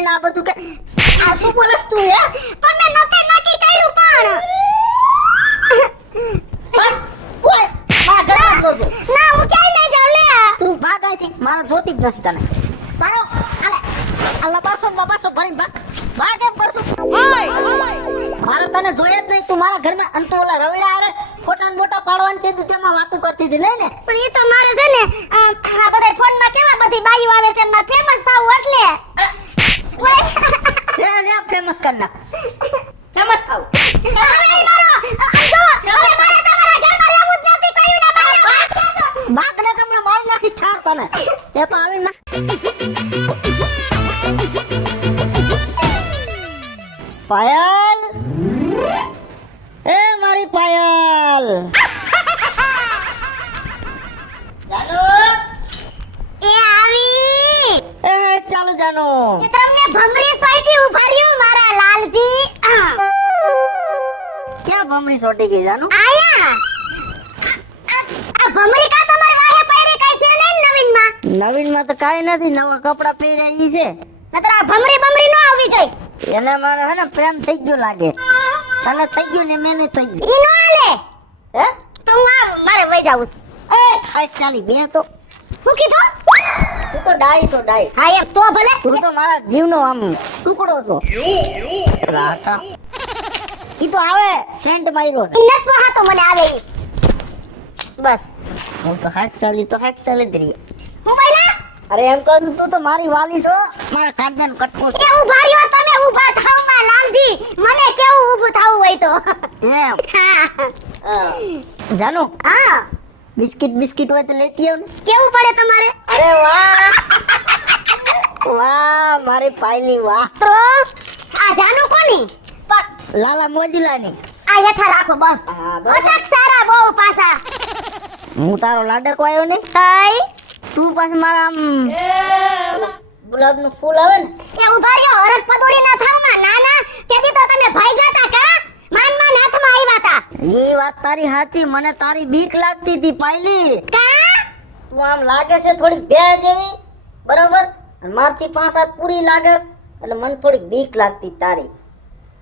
Mummy ના બધું કે આ શું બોલસ તું હે? પણ મેં નથી નક્કી કર્યું પણ ઓય માં ઘરમાં જ બોલજો. ના હું ક્યાંય નહીં જાઉં લે. તું ભાગ આઈથી મારે જોતી જ નથી તને. તારો આલે આ લબાસો ભરીને ભાગ એમ કરશું. મારે તને જોયા જ નહીં. તું મારા ઘરમાં અંતો ઓલા રવિડા આરે ખોટા મોટા પાડવાની તે તેમાં વાતો કરતી હતી નહીં ને. પણ એ તો મારે છે ને આ બધા ફોનમાં કેવા બધી બાઈઓ આવે છે એમાં ફેમસ થાવું એટલે લે ફેમસ કર નાખ. ફેમસ થાવ. હવે નહીં મારો આમ જો હવે મારે તમારા ઘરમાં રહેવું જ નથી કયું ના બહાર ભાગ દેજો. બાગને કમળા મારી નાખી ઠાર તને. એ તો આવી ના પાયલ એ મારી પાયલ જાનો એ આવી એ ચાલુ જાનો એ તમને ભમરી સાઈટી ઉભા રહ્યો મારા લાલજી ક્યાં ભમરી સોટી ગઈ જાનો આયા આ ભમરી કા તમારે વાહે પડે કઈ છે નહીં નવીનમાં નવીનમાં તો કાઈ નથી. નવા કપડા પહેર્યા ઈ છે. નતર આ ભમરી નો આવી જાય એને મારે હે ને પ્રેમ થઈ ગયો લાગે. તને થઈ ગયું ને મેને થઈ ગયું. ઈ નો આલે હે તો હું આ મારે વઈ જાઉં એ હાઈટ ચાલી બે તો હું કીધું તું તો ડાઈ છો ડાઈ. હા એમ તો ભલે તું તો મારા જીવનો આમ ટુકડો છો. રાતા ઈ તો આવે સેન્ટ માર્યો ઈ નત પહાતો મને આવે ઈ બસ હું તો હાઈટ ચાલી જ રહી. હું બોલા અરે એમ કહું છું, તું તો મારી વાલી છો. મારા કાંદાનો કટકો છે. એ ઉભા રહ્યો તમે ઉભા થાવ માં લાલજી મને કેવું ઊભું થાવું હોય તો એમ હા જાનો હા બિસ્કિટ હોય તો લેતી આવ ને. કેવું પડે તમારે અરે વાહ વાહ મારી પાયલી વાહ. તો આ જાનું કોની પણ લાલા મોજીલાની. આ હેઠા રાખો બસ હા, બરાબર. અટક સારા બહુ પાસા હું તારો લાડકો આવ્યો ને. કઈ તું પાછું મારા આમ ગુલાબનું ફૂલ આવે ને એ ઉભા રહ્યો હરક પદોડી ના થાવ માં નાના તેદી તો તમે ભાગ્યા તા કા માન હાથમાં આવ્યા તા એ વાત તારી સાચી. મને તારી બીક લાગતી હતી પાયલી. કા તું આમ લાગે છે થોડી બે જેવી બરાબર અને મારથી 5-7 પૂરી લાગે છે એટલે મને થોડી બીક લાગતી તારી.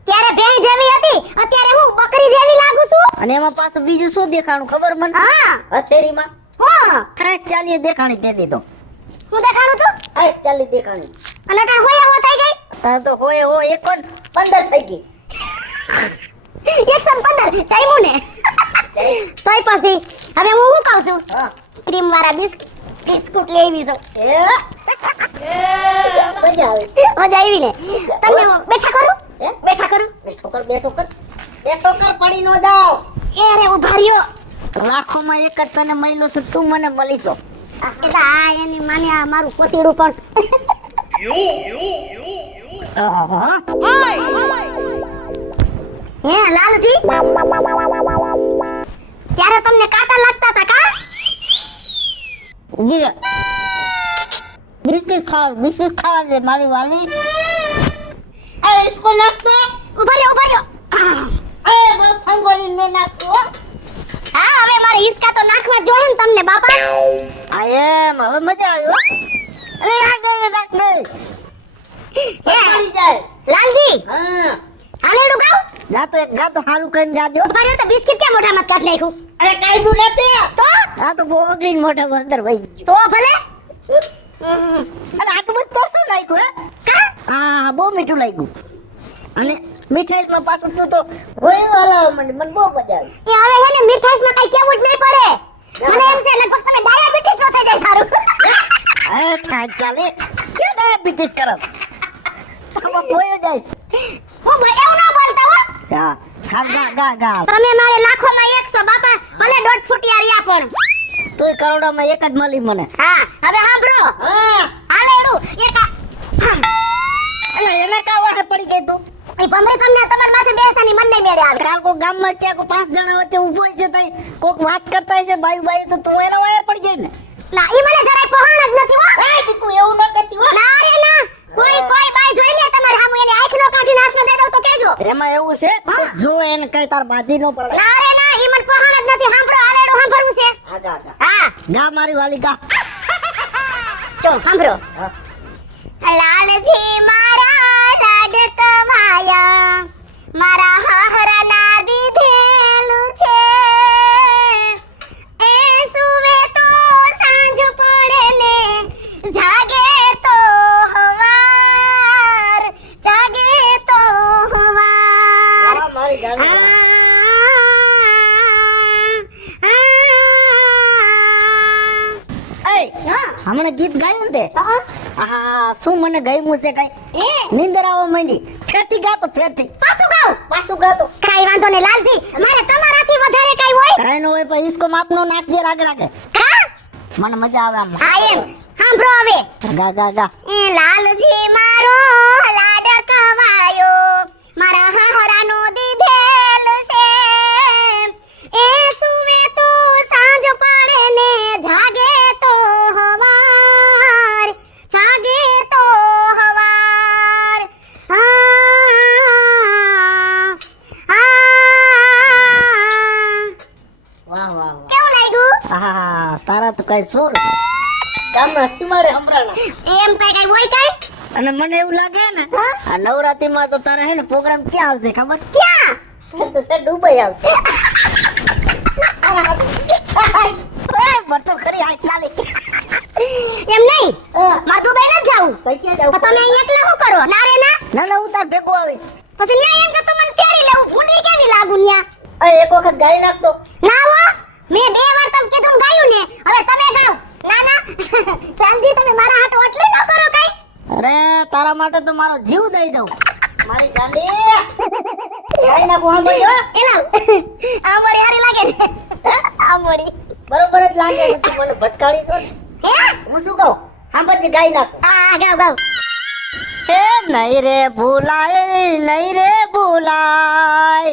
ત્યારે ભેંસ જેવી હતી અત્યારે હું બકરી જેવી લાગુ છું અને એમાં પાછું બીજું શું દેખાણું ખબર મને? હા હથેળીમાં હા હાઈટ ચાલી દેખાણી તે દીધો. હું દેખાણું છું હાઈટ ચાલી દેખાણી. અને અટાણ હોયા હો થઈ ગઈ તાર તો હોય 15 થઈ ગઈ. 115 ચાઈમું ને તોય પછી હવે હું શું કહું છું હા ક્રીમ વાળા બિસ્કુટ લેવી છું એ મજા આવે. મજા આવી ને તમને બેઠા કરું હે? બેઠા કરું બેઠો કર પડી નો જાવ. એ રે ઉભા રહ્યો લાખોમાં એક જ તને મળ્યો છે. તું મને મળી છો. એટલે આ એની માને આ મારું પોતીડું પણ આહા. હે લાલજી ત્યારે તમને કાંટા લાગતા હતા કા ઉભી રહે. બિસ્કિટ ખાવા દે મારી વાલી. એ ઇસકો નાખતો. ઉભા રહ્યો એ બહુ ફંગોલી નો નાખતો. હા હવે મારે હિસકા તો નાખવા જોઈએ ને તમને બાપા આ એમ હવે મજા આવ્યો. અરે રાખ ને પડી જાય. લાલજી હા હાલેડું ગાવ જા તો એક ગા તો સારું કરીને જાજો. ઉભા રહ્યો તો બિસ્કિટ કેમ મોઢામાં કાઢ નાખ્યું અરે કાઈ દુ નથી. તો આ તો બોગડીન મોઢા અંદર વઈ ગયું. તો ભલે અને આટલું બધું તો શું લાગ્યું હે? કા હા બહુ મીઠું લાગ્યું. અને મીઠાઈમાં પાછું તું તો હોય વાળા મને બહુ મજા આવી. એ હવે હે ને મીઠાઈમાં કઈ કેવું જ નહીં પડે મને એમ છે લગભગ તમે ડાયાબિટીસ નો થઈ જાય થારું અરે થાય ચાલે કે ડાયાબિટીસ કરસ આમાં પોયો જાય. હું ભાઈ એવું ના બોલતા હો હા ખા ગા તમે મારે લાખોમાં 100 બાપા ભલે દોઢ ફૂટિયા રહ્યા પણ તોય કરોડામાં એક જ મળી મને. હા હવે સાંભળો હા હાલેડું એક અને એને કા વાહે પડી ગઈ તું? એ ભમરી તમને તમાર માથે બેસાની મન નહીં મેળે આવે કાલ કોક ગામમાં ત્યાં કોઈ 5 જણા વચ્ચે ઊભો છે તઈ કોક વાત કરતા છે બાઈ તો તું એના વાયર પડી ગઈ ને. ના ઈ મને જરાય પહોંચ જ નથી હો એ તું એવું ન કરતી હો. ના રે ના કોઈ બાઈ જોઈ લે તમાર હામુ એને આંખ નો કાઢીને હાથમાં દે દઉં તો કેજો એમાં એવું છે જો એને કઈ તાર બાજી નો પડે. ના રે ના ઈ મને પહોંચ જ નથી સાંભળો હાલેડું સાંભળવું છે આગા હા ગા મારી વાલી ગા. ચો સાંભળો હા. લાલજી મારા લાડકવાયા મારા હાહરાના દીધેલું છે એ સુવે તો સાંજ પડે ને જાગે તો હવાર જાગે તો હવાર વાહ, મારી ગાડી. એય, હમણાં ગીત ગાયું ને તે હા શું મને ગમ્યું છે કઈ નીંદર આવવા માંડી ફેરથી ગાતો ફેરથી પાછું ગાતો કાઈ વાંધો ને લાલજી મારે તમારાથી વધારે કાઈ હોય કાંઈ ન હોય પણ ઈસકો માપનો નાખજે રાગ રાગે કા મને મજા આવે આમ હા એમ સાંભળો હવે ગા ગા ગા એ લાલજી મારો લાડકવાયો મારા હાહરાનો દીધેલ છે એ સુવે તો સાંજ પડે ને જાગે તો હવાર જાગે તો હવાર વાહ વાહ વાહ કેવું લાગ્યું હા તારા તો કઈ સુર ગામમાં સીમાડે હમણાં એમ કઈ હોય કઈ અને મને એવું લાગે ને આ નવરાત્રીમાં તો તારા હે ને પ્રોગ્રામ ક્યાં આવશે ખબર ક્યાં તો તે દુબઈ આવશે ઓય બરતો ખરી આ ચાલે એમ નહીં માર દુબઈ ન જાવું કઈ ક્યાં જાવ પણ તમે એકલા શું કરો ના રે ના ના ના હું તાર ભેગો આવીશ પછી ન્યા એમ કે તું મને તેડી લેવું ભૂંડી કેવી લાગુ ન્યા અરે એક વખત ગાઈ નાખતો ના હો મેં 2 વાર તમ કીધું ને ગાયું ને હવે તમે ગાઓ ના ના ચાલજી તમે મારા હાથ ઓટલું ન કરો કઈ અરે તારા માટે તો મારો જીવ દઈ દઉં મારી ગાંડી ગાઈ નાખું હા ભાઈ હો. એલા આંબડી હારી લાગે ને આંબડી બરોબર જ લાગે છે તું મને ભટકાડી છો ને. હે હું શું કહું હા પછી ગાઈ નાખ આ ગાવ ગાવ હે નહીં રે ભૂલાય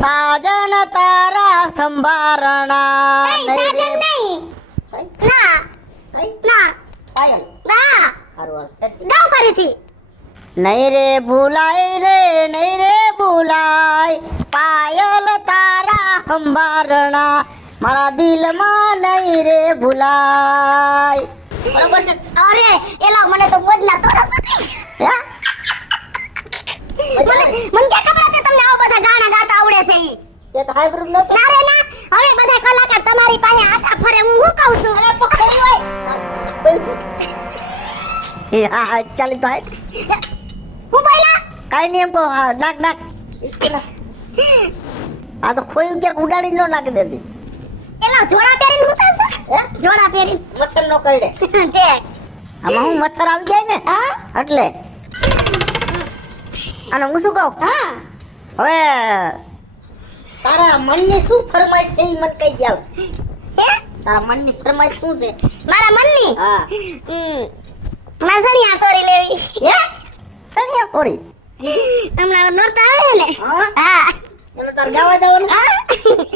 સાજન તારા સંભારણા એ સાજન નહીં ના ના પાયલ ના હારું ગાવ ફરીથી નહીં રે ભૂલાય પાયલ તારા સંભારણા મારા દિલમાં નહીં રે ભૂલાય બરોબર છે અરે એલા મને તો મોજના તોડા પડી હે? મને કે ખબર હતી તમને આવા બધા ગાણા ગાતા આવડે છે ઈ તે તો હાઈબ્રિડ નતો ના રે ના હવે બધા કલાકાર તમારી પાસે આટા ફરે હું શું કહું છું અરે પકડી હોય હા હા ચાલી તો હાય હું બોલા કાઈ નહીં એમ કહો હા નાક નાક ઇસકે નાક. આ તો ખોયું ક્યાંક ઉડાડી નો નાખી દેતી એલા જોડા પહેરીને ઉતરશો હે? જોડા પહેરીને મચ્છર નો કરડે ઠીક આમાં હું મચ્છર આવી જાય ને હા એટલે અને હું શું કહું હા હવે તારા મનની શું ફરમાઈશ છે ઈ મને કહી દે હવે. હે તારા મનની ફરમાઈશ શું છે મારા મનની હા માસણિયા સોરી લેવી હે સણિયા થોડી હમણાં નોરતા આવે છે ને હા હા ચલો તાર ગાવા જવાનું હા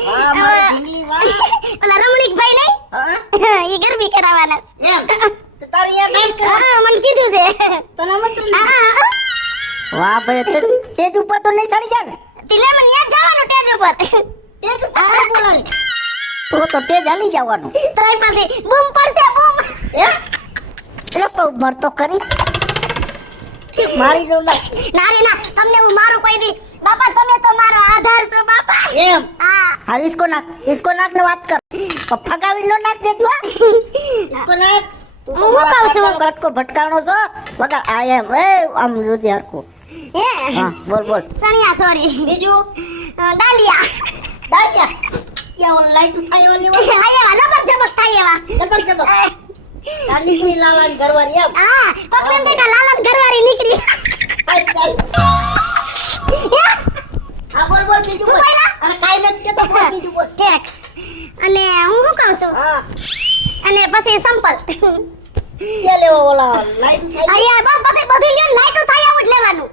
હા મારી ઢીંગલી વાહ ઓલા રમણીકભાઈ નહીં હા એ ગરબી કરાવવાના એમ તો તારી યાર ડાન્સ કર હા મને કીધું છે તને આમંત્રણ છે? હા વાહ ભાઈ તે તેજ ઉપર તો નહીં ચડી જાય ને તિલે મને યાદ જવાનું ટેજ ઉપર તેજ ઉપર કોણ બોલાવી તો તેજ હાલી જવાનું તોય પછી બૂમ પડશે બૂમ હે એટલે તો મરતો કરી મારી જો ના ના રે ના તમને હું મારું કહી દી બાપા તમે તો મારો આધાર છો બાપા એમ હા હા इसको नाक ने बात कर तो फगावी लो नाक देती हो इसको नाक હું શું કહું છું कट को भटकानो छो वगा आई एम ए आम जोती हरको હે हां बोल સણિયા સોરી बीजू દાંડિયા दाइया क्या वो लाइट आई वाली वो આયા લબક જબક થાય એવા जबक जबक काली की लाला घरवारी अब હા કોકમ દેખા લાલન ઘરવાળી નીકળી आई चल હે हां बोल बीजू बोल बोला? अरे काई लग के तो बोल बीजू बोल ઠેક અને હું શું કહું છું हां અને પછી સંપલ क्या लेवा बोला लाइट आई અરે બસ પછી બધી લ્યો લાઈટો થાય આવું જ લેવાનું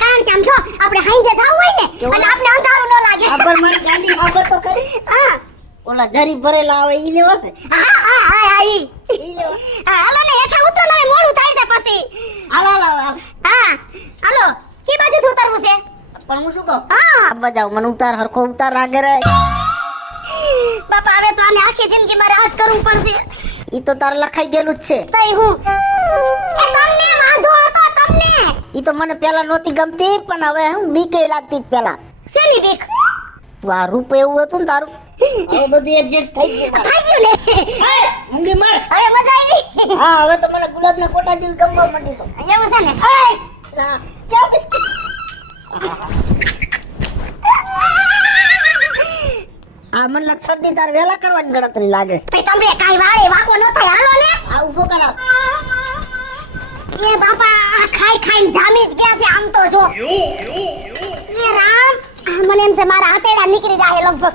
કારણ કે આમ જો આપણે હાઈજે જાવ હોય ને એટલે આપણે અંધારું ન લાગે अबर मारी गाड़ी अबर तो करी હા ઓલા જરી ભરેલા આવે ઈ લેવા છે હા હા હા હા ઈ ઈ લેવા હાલો ને હેઠા ઉતરો ને હવે મોડું થાય છે પછી હાલ હાલ હાલ હા હાલો કી બાજુ ઉતરવું છે પણ હું શું કહું હા આબા જાવ મને ઉતાર હરખો ઉતાર રાગે રે બાપા હવે તો આને આખી જિંદગી મારે આજ કરવું પડશે ઈ તો તાર લખાઈ ગયેલું જ છે તઈ હું એ તમને વાંધો હતો તમને ઈ તો મને પેલા નહોતી ગમતી પણ હવે હું બીકે લાગતી જ પેલા. શેની બીક? તું આ રૂપ એવું હતું ને તારું હવે બધું એડજસ્ટ થઈ ગયું મારે. થઈ ગયું ને? ઊંઘી માર. હવે મજા આવી? હા હવે તો મને ગુલાબના કોટા જેવી ગમવા માંડી છો. એવું છે ને? હા, જાઓ. આ મને લાગે શરદી તાર વેલા કરવાની ગણતરી લાગે. ભાઈ તમને કાઈ વાળે વાકો ન થાય, હાલો ને. આ ઊભો કરાવ. એ બાપા આ ખાઈ ખાઈને જામી જ ગયા છે આમ તો જો. એ રામ, મને એમ છે મારા હાથેડા નીકળી જાય લગભગ.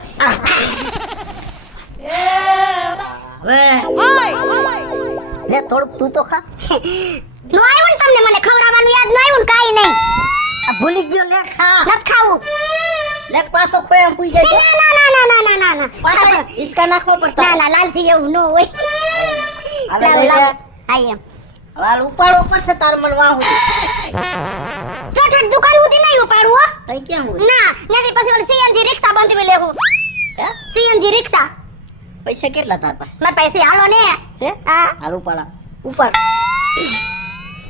હવે લે થોડુંક તું તો ખા. નો આવ્યું ને તમને મને ખવડાવવાનું યાદ ન આવ્યું ને કાઈ નહીં. આ ભૂલી ગયો લે ખા. નત ખાવું. લે પાછો ખોયા પૂઈ જાય. ના. પાછો હિસકા નાખવો પડતા. ના ના લાલજી એવું ન હોય. હવે લાવ લઈ લાવ. લે. આઈ એમ. હાલ ઉપાડો પડશે તાર મન વાહું. ચોઠટ દુકાન સુધી નહીં ઉપાડું હો. તઈ ક્યાં હોય? ના, નથી પછી ઓલી સીએનજી રિક્ષા બંધવી લેવું. હે? સીએનજી રિક્ષા. પૈસા કેટલા તાર પાસે મારા પૈસે હાલો ને. છે? હા. હાલ ઉપાડા. ઉપાડ.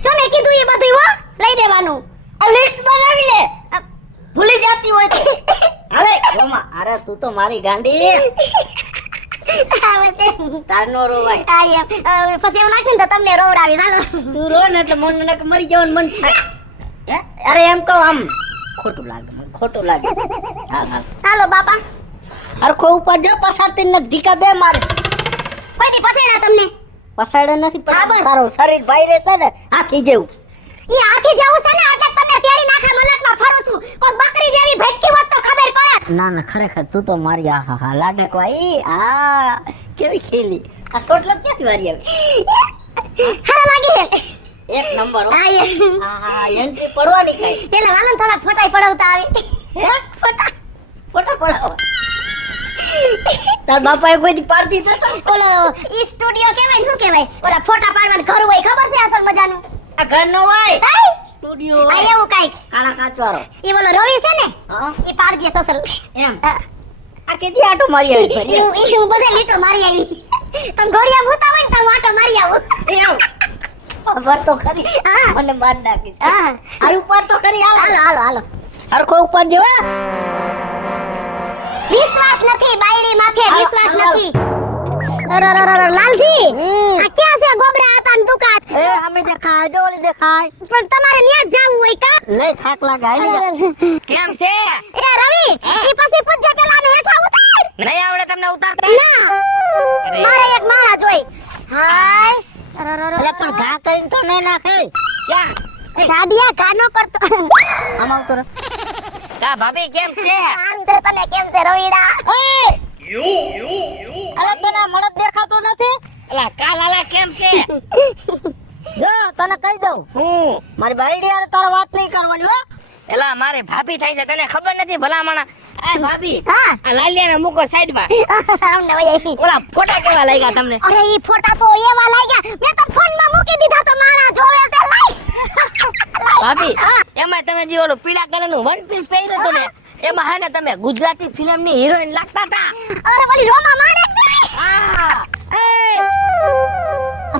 જો મેં કીધું એ બધું હો લઈ દેવાનું. આ લિસ્ટ બનાવી લે. ભૂલી જાતી હોય તો. અરે રોમા, અરે તું તો મારી ગાંડી. તારનો રોવાય. આઈ એમ. પછી એવું લાગશે ને તો તમને રોવડાવી હાલો. તું રો ને એટલે મને મરી જવાનું મન થાય. હે? અરે એમ કહું આમ ખોટું લાગે મને, ખોટું લાગે. હા. હાલો બાપા. હરખો ઉપાડજો પસાડતી ન ઢીકા બે મારે. કોઈ દી પસેડા તમને. પસાડે નથી હા, પણ બસ. તારો શરીર ભાઈ રહેશે ને હાથી જેવું. ઈ હાથી જવું છે ને એટલે તમને તેડી નાખા મલકમાં ફરું છું. કોઈ બકરી જેવી ભટકી હોત તો ખબર પડે. ના ના ખરેખર તું તો મારી આહા લાડક વાઈ. આ કેવી ખેલી. આ સોટલો ક્યાંથી વારી આવી? હારા લાગી છે. એક નંબર હો. આઈ એમ. આહા એન્ટ્રી પડવાની કઈ. પેલા વાલન થોડા ફોટાઈ પડાવતા આવી. હે? ફોટા. ફોટા પડાવો. તાર બાપાએ કોઈ દી પાડતી તો તો. ઓલો ઈ સ્ટુડિયો કેવાય ને શું કેવાય? ઓલા ફોટા પાડવાનું ઘર હોય ખબર છે અસલ મજાનું. આ ઘર નો હોય. હાય. સ્ટુડિયો આ એવું કાઈક. કાળા કાચવાળો. ઈ બોલો રવિ છે ને? હા ઈ પાડી દે અસલ. એમ. આ કેદી આટો મારી આવી ફરી. ઈ શું બધે લીટો મારી આવી. તમે ઘોડિયા ભૂતા હોય ને તમે આટો મારી આવો. એમ. ખબર તો ખરી. હા. મને માર નાખી. હા. આ ઉપર તો ખરી હાલ. હાલો. હરખો ઉપર જેવા. વિશ્વાસ નથી બાયડી માથે હાલો, વિશ્વાસ હાલો. નથી. અરરરરર લાલજી આ ક્યાં છે ગોબરા આતાન દુકાન? એ અમે દેખાય ડોલી દેખાય. પણ તમારે ન્યા જ જાવું હોય કા? લઈ થાક લાગે હાલી. કેમ છે? એ રવિ ઈ પછી પૂછજે પેલા ને હેઠા ઉતાર. નહીં આવડે તમને ઉતારતા? ના મારે એક માળા જોઈ. હાય એટલે પણ ઘા કરીને તો ન નાખે. ક્યાં? સાદિયા ગાનો કરતો. આમ આવતો રે. કા ભાભી કેમ છે? આમ તો તને કેમ છે રવિડા? અરે તને મળદ દેખાતો નથી? એલા કા લાલા કેમ છે? જો તને કહી દઉં મારી બાયડી હારે તારે વાત નહીં કરવાની હો. એલા મારે ભાભી થાય છે તને ખબર નથી ભલામણા આ ભાભી હા આ લાલિયાને મૂકો સાઈડમાં આમને વઈ. ઓલા ફોટા કેવા લાગ્યા તમને અરે ઈ ફોટા તો એવા લાગ્યા મેં તો ફોનમાં મૂકી દીધા તો માણા જોવે છે લાઈ. ભાભી એમાં તમે જે ઓલું પીળા કલરનું વન પીસ પહેર્યું હતું ને એમાં હે ને તમે ગુજરાતી ફિલ્મની હિરોઈન લાગતા હતા. અરે બોલી રોમા માણેક દે. હા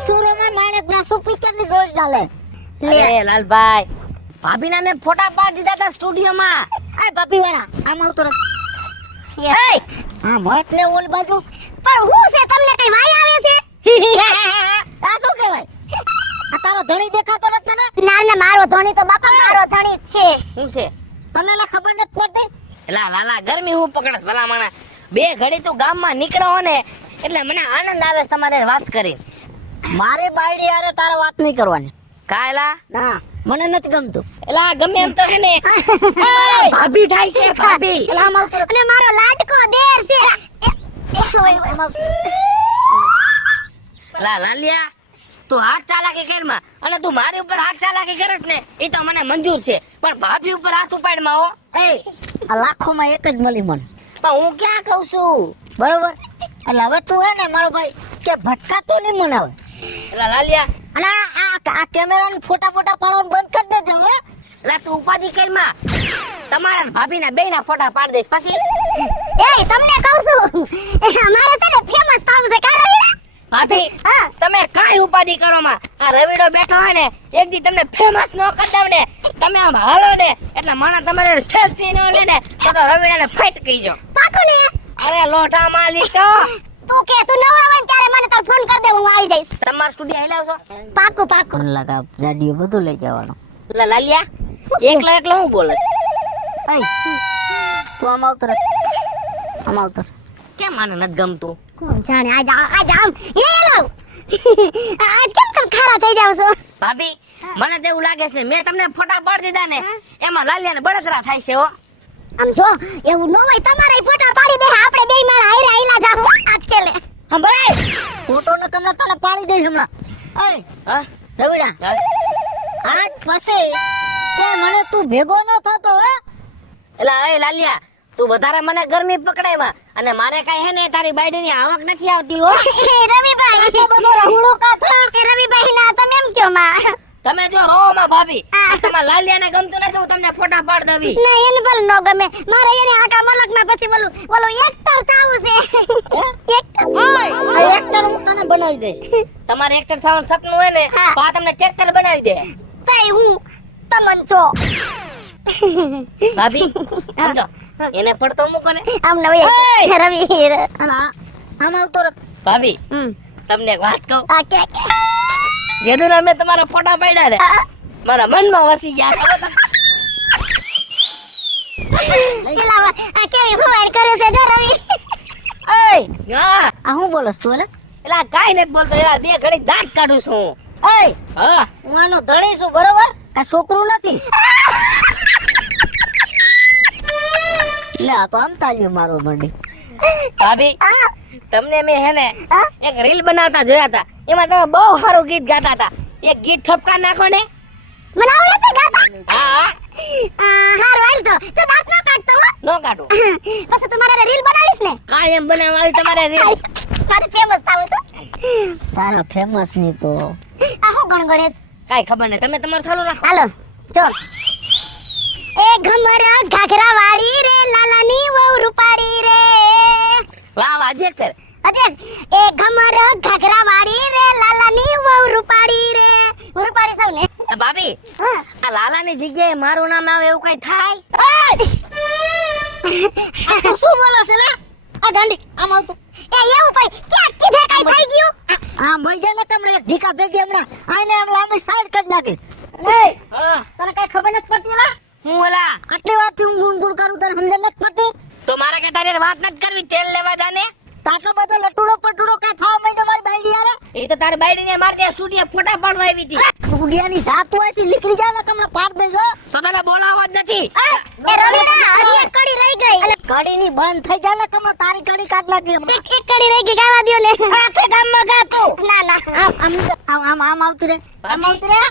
સુરોમાં માણેક ના શું પિક્ચર ની જોઈ ડાલે. અરે લાલભાઈ ભાભીના મેં ફોટા પાડી દીધા હતા સ્ટુડિયોમાં. આ ભાભી વાળા આમ આવતો રે. એ હા મોટ ને ઓલ બાજુ. પણ હું છે તમને કઈ વાય આવે છે? આ શું કહેવાય? આ તારો ધણી દેખાતો નથી ને? ના ના મારો ધણી તો બાપા મારો ધણી જ છે. શું છે તને લા ખબર નથી પડતી? એલા લાલા ગરમી હું પકડસ ભલામણા બે ઘડી તું ગામમાં નીકળો હો ને એટલે મને આનંદ આવે છે તમારે વાત કરી. મારી બાયડી હારે તારે વાત નહીં કરવાની. કાયલા ના મને નથી ગમતું. એલા ગમે એમ તો હે ને ભાભી થાય છે ભાભી. એટલે આમ આવતો રે. અને મારો લાડકો દેર છે. આમ આવતો. લા લાલિયા તું હાથ ચાલાકી કરમાં અને તું મારી ઉપર હાથ ચાલાકી કરસ ને એ તો મને મંજૂર છે પણ ભાભી ઉપર હાથ ઉપાડમાં હો. એ આ લાખોમાં એક જ મળી મને. પણ હું ક્યાં કહું છું બરોબર એટલે હવે તું હે ને મારો ભાઈ કે ભટકાતો નહીં મને હવે. એલા લાલિયા અને આ કેમેરા ફોટા પાડવાનું બંધ કરી દેજો હે. એલા તું ઉપાધિ કરમાં તમારા ને ભાભીના બેયના ફોટા પાડી દઈશ પછી. એ તમને કહું છું અમારે છે ને ફેમસ કામ છે કારવી. ભાભી હા તમે કાઈ ઉપાધિ કરો માં આ રવિડો બેઠો હોય ને એક દી તમને ફેમસ નો કરી દઉં ને તમે આમ હાલો ને એટલે માણા તમારે સેલ્ફી ન લે ને તો રવિડાને ફાઈટ કહી જો. પાકું ને? અરે લોટા માલી તો તું કે તું નવરા હોય ને ત્યારે મને તાર ફોન કર દે, હું આવી જઈશ. તમાર સ્ટુડિયો હિલાવશો. પાકું પાકું. મને લાગે ગાડીઓ બધું લઈ જવાનું. એટલે લાલિયા એકલો હું બોલે એય તું આમ આવતર, આમ આવતર. કેમ આને નથી ગમતું? કોણ જાણે આજ આમ લે લો. આજ કેમ તમે ખારા થઈ જાવ છો? ભાભી મને તો એવું લાગે છે મેં તમને ફોટા પાડી દીધા ને એમાં લાલિયાને બળતરા થાય છે હો. આમ જો એવું ન હોય તમારે ફોટા પાડી દે, આપણે બેય માળા હારે આઈલા જાહો આજ કેલે. હા બરાબર, ફોટો ને તમને તને પાડી દઈશ હમણાં. એય હા રવિડા, આજ પછી તે મને તું ભેગો ન થતો હે. એટલે એ લાલિયા તું વધારે મને ગરમી પકડાયમાં અને મારે કઈ હે ને તારી બાયડીની આવક નથી આવતી હો. રવિભાઈ એ બધો રहुડો કા થા. એ રવિભાઈ ના તમે એમ કયો માં? તમે જો રો માં ભાભી તમારા લાલિયાને ગમતું નથી હું તમને ફોટા પાડ દવી. ના એને ભલે ન ગમે, મારે એને આખા મલકમાં પછી બોલું એક્ટર થાવું છે. એક્ટર આ એક્ટર હું તને બનાવી દઈશ. તમારે એક્ટર થવાનું સપનું હોય ને હા. તો આ તમને ટ્રેક્ટર બનાવી દે. તઈ હું તમન છો. ભાભી સમજો એને પડતો મૂકો ને. આમ નવી રવિ અને આમ આવતો રહ. ભાભી હમ તમને એક વાત કહું, આ કે જેદું મેં તમારા ફોટા પાડ્યા ને મારા મનમાં વસી ગયા. ખબર તમને? પેલા આ કેવી ફવાડ કરે છે જો રવિ. એય હા આ હું બોલસ તું? એટલે આ કાંઈ નથી બોલતો યાર, બે ઘડી દાંત કાઢું છું હું. એય હા હું આનો ધણી છું બરોબર, આ છોકરું નથી. લે આ તો આમ તાલ્યું મારો મંડી. ભાભી આ તમને મેં હે ને આ એક રીલ બનાવતા જોયા હતા, એમાં તમે બહુ સારું ગીત ગાતા હતા. એક ગીત ઠપકા નાખો ને. મને આવડે છે ગાતા. હા હાર વાલ તો દાંત ના કાઢતો હો. નો કાઢું. પછી તું મારા રીલ બનાવીશ ને, કાંઈ એમ બનાવવા આવી તમારે રીલ. મારે ફેમસ થાવું છે. તારા ફેમસ ની તો આ હું ગણગણે. કાંઈ ખબર નહીં, તમે તમારું ચાલુ રાખો. હાલો જો. એ ઘમર ઘાઘરા વાળી રે લાલાની વહુ રૂપાળી રે. વાહ વાહ જે કર. અજે એ ઘમર ઘાઘરા વાળી રે લાલાની વહુ રૂપાળી રે. હું રૂપાળી સૌ ને. ભાભી હા. આ લાલાની જગ્યાએ મારું નામ આવે એવું કઈ થાય? તું શું બોલે છે લે? આ ગાંડી આમ આવતું. એ એવું ભાઈ ક્યાં કીધે કઈ થઈ ગયું? આ મજા ને તમને ઢીકા ભેગી હમણાં આઈને આમ લાંબી સાઈડ કરી નાખી. હા તને કઈ ખબર નથી પડતી લા? હું ઓલા આટલી વાર થી હું ગુણગુણ કરું તને સમજ નથી પડતી? તો મારે કઈ તારી હારે વાત નથી કરવી, તેલ લેવા જાને. તાટલો બધો લટુડો પટુડો કા થાવ મહિનો મારી બાયડી યારે. એ તો તારી બાયડીને માર દે સ્ટુડિયો ફોટા પાડવા આવી હતી. ગુડિયાની જાત હોયથી નીકળી જા ને તમને પાડ દેજો. તો તને બોલાવવા જ નથી. એ રવિના હજી એક કડી રહી ગઈ. એટલે કડીની બંધ થઈ જાય ને તમને તારી કડી કાઢ નાખી. એક કડી રહી ગઈ ગાવા દ્યો ને. આખે ગામમાં ગા તું. ના ના. આમ આવતી રે. આમ આવતી રે.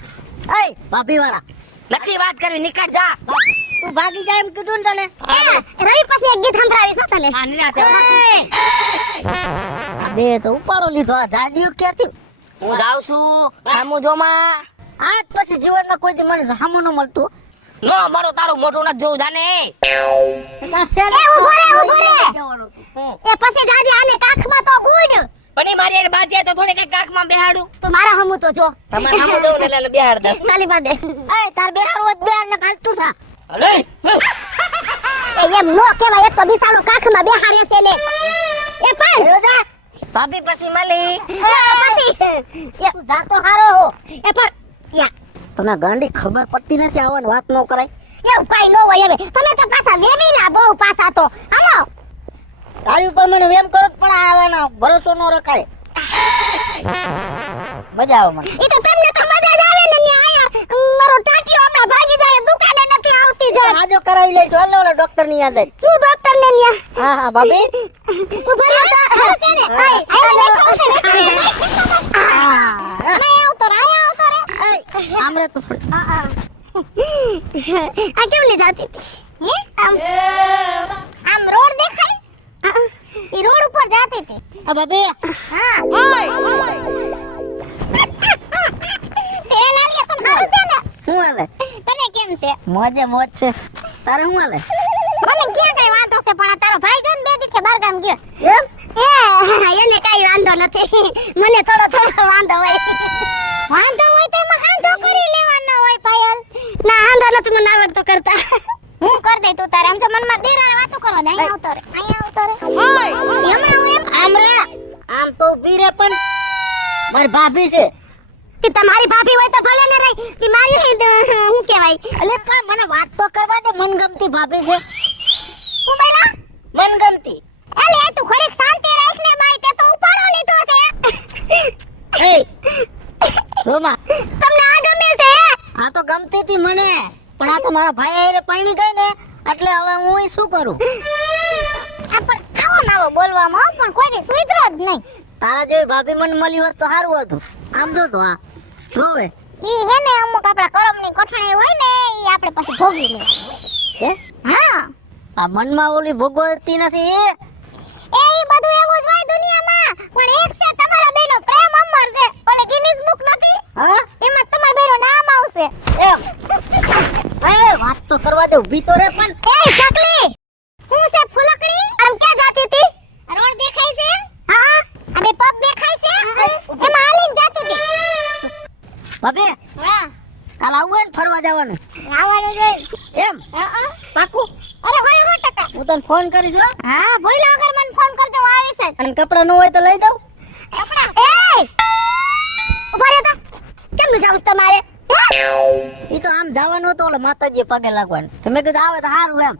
એય ભાભી વાળા નથી વાત કરવી, નીકળ જા. તું ભાગી જાય એમ કીધું ને તને. રવિ પછી એક ગીત સંભળાવીશ હો તને. હા નિરાતે. આ બે તો ઉપાડો લીધો. આ જાડિયો ક્યાંથી? હું જાઉં છું સામું જોમાં. આજ પછી જીવનમાં કોઈ દી મને સામું ન મળતું. નો મારો તારું મોઢું નથી જોવું જાને. એ ઉભો રે ઉભો રે. હું એ પછી જાજે આને કાખમાં તો ગુડ. પણ ઈ મારી હારે બાજે તો થોડી કઈ કાખમાં બેહાડું. તો મારા હમું તો જો. તમારે સામું જોવું ને એટલે બેહાડ દઉં. તાલી પાડે. એય તાર બે હાર વધ બે ને કાલ તું થા. હલે એ એમ નો કહેવાય, એક તો બિસાડો કાખમાં બેહારે છે ને. એ પણ ભાભી પછી મળી. પછી તું જાતો હારો હો. એ પણ યા તને ગાંડી ખબર પડતી નથી આવવાની વાત ન કરાય. એવું કઈ નો હોય હવે. તમે તો પાછા વેમીલા બહુ પાછા તો. હાલો તારી ઉપર મને વેમ કરો પણ આવવાનો ભરોસો ન રખાય. મજા આવે મને. એ તો તમને તો મજા જ આવે ને. ન્યા આયા મારો ટાટિયો હમણાં ભાગી જાય, દુકાને નથી આવતી જો. આજો કરાવી લઈશ. હાલ ઓલા ડોક્ટર ની યાદ આવી. શું ડોક્ટર ને ન્યા? હા હા ભાભી. ઉભા રહો તો. આમ રે તો થોડી. આ કેમ ને જાતી હતી? આમ રોડ દેખાય? એ રોડ ઉપર જાતી હતી. આ ભાભી હા. તે લાલિયા પણ હારું છે ને? શું હાલે? તને કેમ છે? મોજે મોજ છે. તારે શું હાલે? મને ક્યાં કઈ વાંધો છે, પણ આ તારો ભાઈ જો ને બે દીકે બારગામ ગયો. એને કઈ વાંધો નથી. મને થોડો વાંધો હોય. વાંધો હોય તો એમાં વાંધો કરી લેવાનો હોય પાયલ. ના વાંધો નથી, આવતો રે હમણાં હું એમ આમ રે આમ તો ઊભી રે પણ મારી ભાભી છે કે તમારી ભાભી હોય તો ભલે ને રહી કે મારી હું કહેવાય અલે પણ મને વાત તો કરવા દે મનગમતી ભાભી છે હું બોલા મનગમતી અલે તું ઘડીક શાંતિ રાખ ને બાઈ તે તો ઉપાડો લીધો છે એ રોમા તમને આ ગમે છે આ તો ગમતી હતી મને પણ આ તો મારા ભાઈ હારે પરણી ગઈ ને એટલે હવે હું શું કરું આ પણ આવો નાવો બોલવામાં હો, પણ કોઈ દી સુધરો જ નહીં તારા જેવી ભાભી મને મળી હોત તો સારું હતું આમ જો તો આ રોવે ઈ હે ને અમુક આપણા કરમની કોઠાણી હોય ને ઈ આપણે પછી ભોગવી લે હે હા આ મનમાં ઓલી ભોગવતી નથી એ ઈ બધું એવું જ હોય દુનિયામાં પણ એક છે તમારા બેનો પ્રેમ અમર છે ઓલે ગિનીસ બુક નથી હા એમાં તમારા બેનો નામ આવશે એમ એ વાત તો કરવા દે ઊભી તો રે પણ એ ચકલી હું છે ફૂલકડી આમ ક્યાં જાતી હતી રોડ દેખાય છે હા આ બે પગ દેખાય છે એમાં હાલીને જાતી હતી ભાભી હા કાલ આવું હોય ને ફરવા જવાનું આવવાનું છે એમ હા પાકું અરે હોય 100% હું તને ફોન કરીશ હો હા ભૂલ્યા વગર મને ફોન કરજો હું આવીશ જ અને કપડા ન હોય તો લઈ દઉં કપડા એ ઉભા રહો તો કેમ ન જાવ તમારે ઈ તો આમ જવાનું હતું ઓલે માતાજી પગે લાગવાનું તો મેં કીધું આવે તો સારું એમ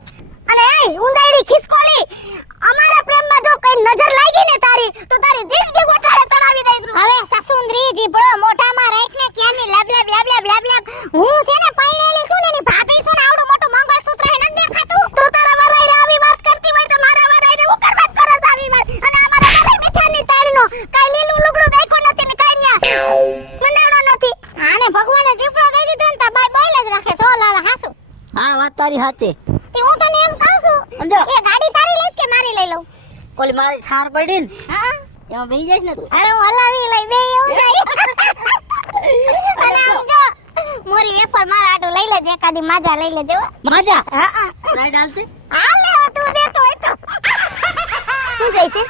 અલે એ ઉંદાઈડી ખિસકોલી અમારા પ્રેમમાં જો કઈ નજર લાગી ને તારી તો તારી જિંદગી ગોઠાળે ચડાવી દઈશ હવે સસુંદરી જીભડો મોઢામાં રાખને ક્યાંની લબ લબ લબ લબ લબ લબ હું છે ને પૈણેલી છું ને એની ભાભી છું ને આવડું મોટું મંગળસૂત્ર હે નથી દેખાતું તો તારા વરાઈને આવી વાત કરતી હોય તો મારા વરાઈને હું કરવા કરસ આવી વાત અને અમારા વરાઈ મીઠાની તારનો કાઈ લીલું લુગડું દેખો નથી ને કાઈ ન્યા મનાડો નથી આને ભગવાને જીભડો દઈ દીધો ને તો બાય બોલ જ રાખે સો લાલા હાસુ હા વાત તારી સાચી તે હું તને એમ કહું છું સમજો. કે ગાડી તારી લઈશ કે મારી લઈ લઉં ઓલી મારી ઠાર પડી ને હા એમાં બેસી જઈશ ને તું અરે હું હલાવી લઈ બે એવું જાય અને આમ જો મોરી વેફર મારા આટું લઈ લેજે એકાદી માજા લઈ લેજે હો માજા હા હા સ્પ્રાઇટ આલશે હાલ લે તું દેતો હોય તો શું જઈશે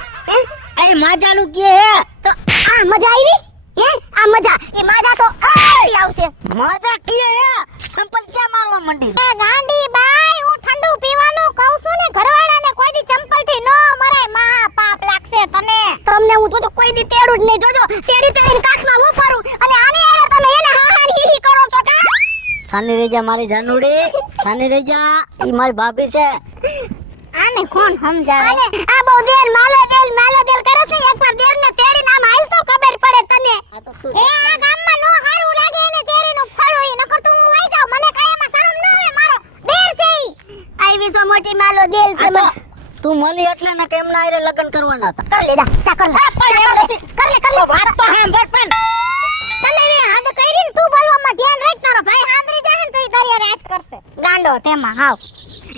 અરે માજાનું કે હે તો આ મજા આવી હે આ મજા એ માજા તો આઈ આવશે માજા કે હે સંપલ ક્યાં મારવા મંડી એ ગાંડી બાઈ હું ઠંડુ પીવાનું કહું છું ને ઘરવાળાને કોઈ દી ચંપલથી નો મરાય મહા પાપ લાગશે તને તમને હું જોજો કોઈ દી તેડું જ નહીં જોજો તેડી તેડીને કાખમાં હું ફરું અને આને તમે એને હાહાની હી કરો છો કા સાની રેજા મારી જાનુડી સાની રેજા ઈ મારી ભાભી છે આને કોણ સમજાવે આને આ બહુ દેલ માલે દેલ કરસ ને એકવાર દેર ને તેડીને આમ હાલ તો ખબર પડે તને આ તો તું એ આ ગામમાં નો હારું લાગે એને તેડીનું ફળો ઈ નકર તું હું આઈ જાવ મને કાઈ એમાં શરમ ન આવે મારો દેર છે ઈ આઈ સો મોટી માલો દેલ છે આ તો તું મળી એટલે ને કેમ ના આરે લગન કરવાના હતા કર લેડા ચા કર લે પણ એમ નથી કર લે વાત તો સાંભળ પણ તને મે હદ કરી ને તું બોલવામાં ધ્યાન રાખ તારો ભાઈ હાંદરી જાહે ને તો ઈ તારી હારે હાથ કરશે ગાંડો તેમાં હાવ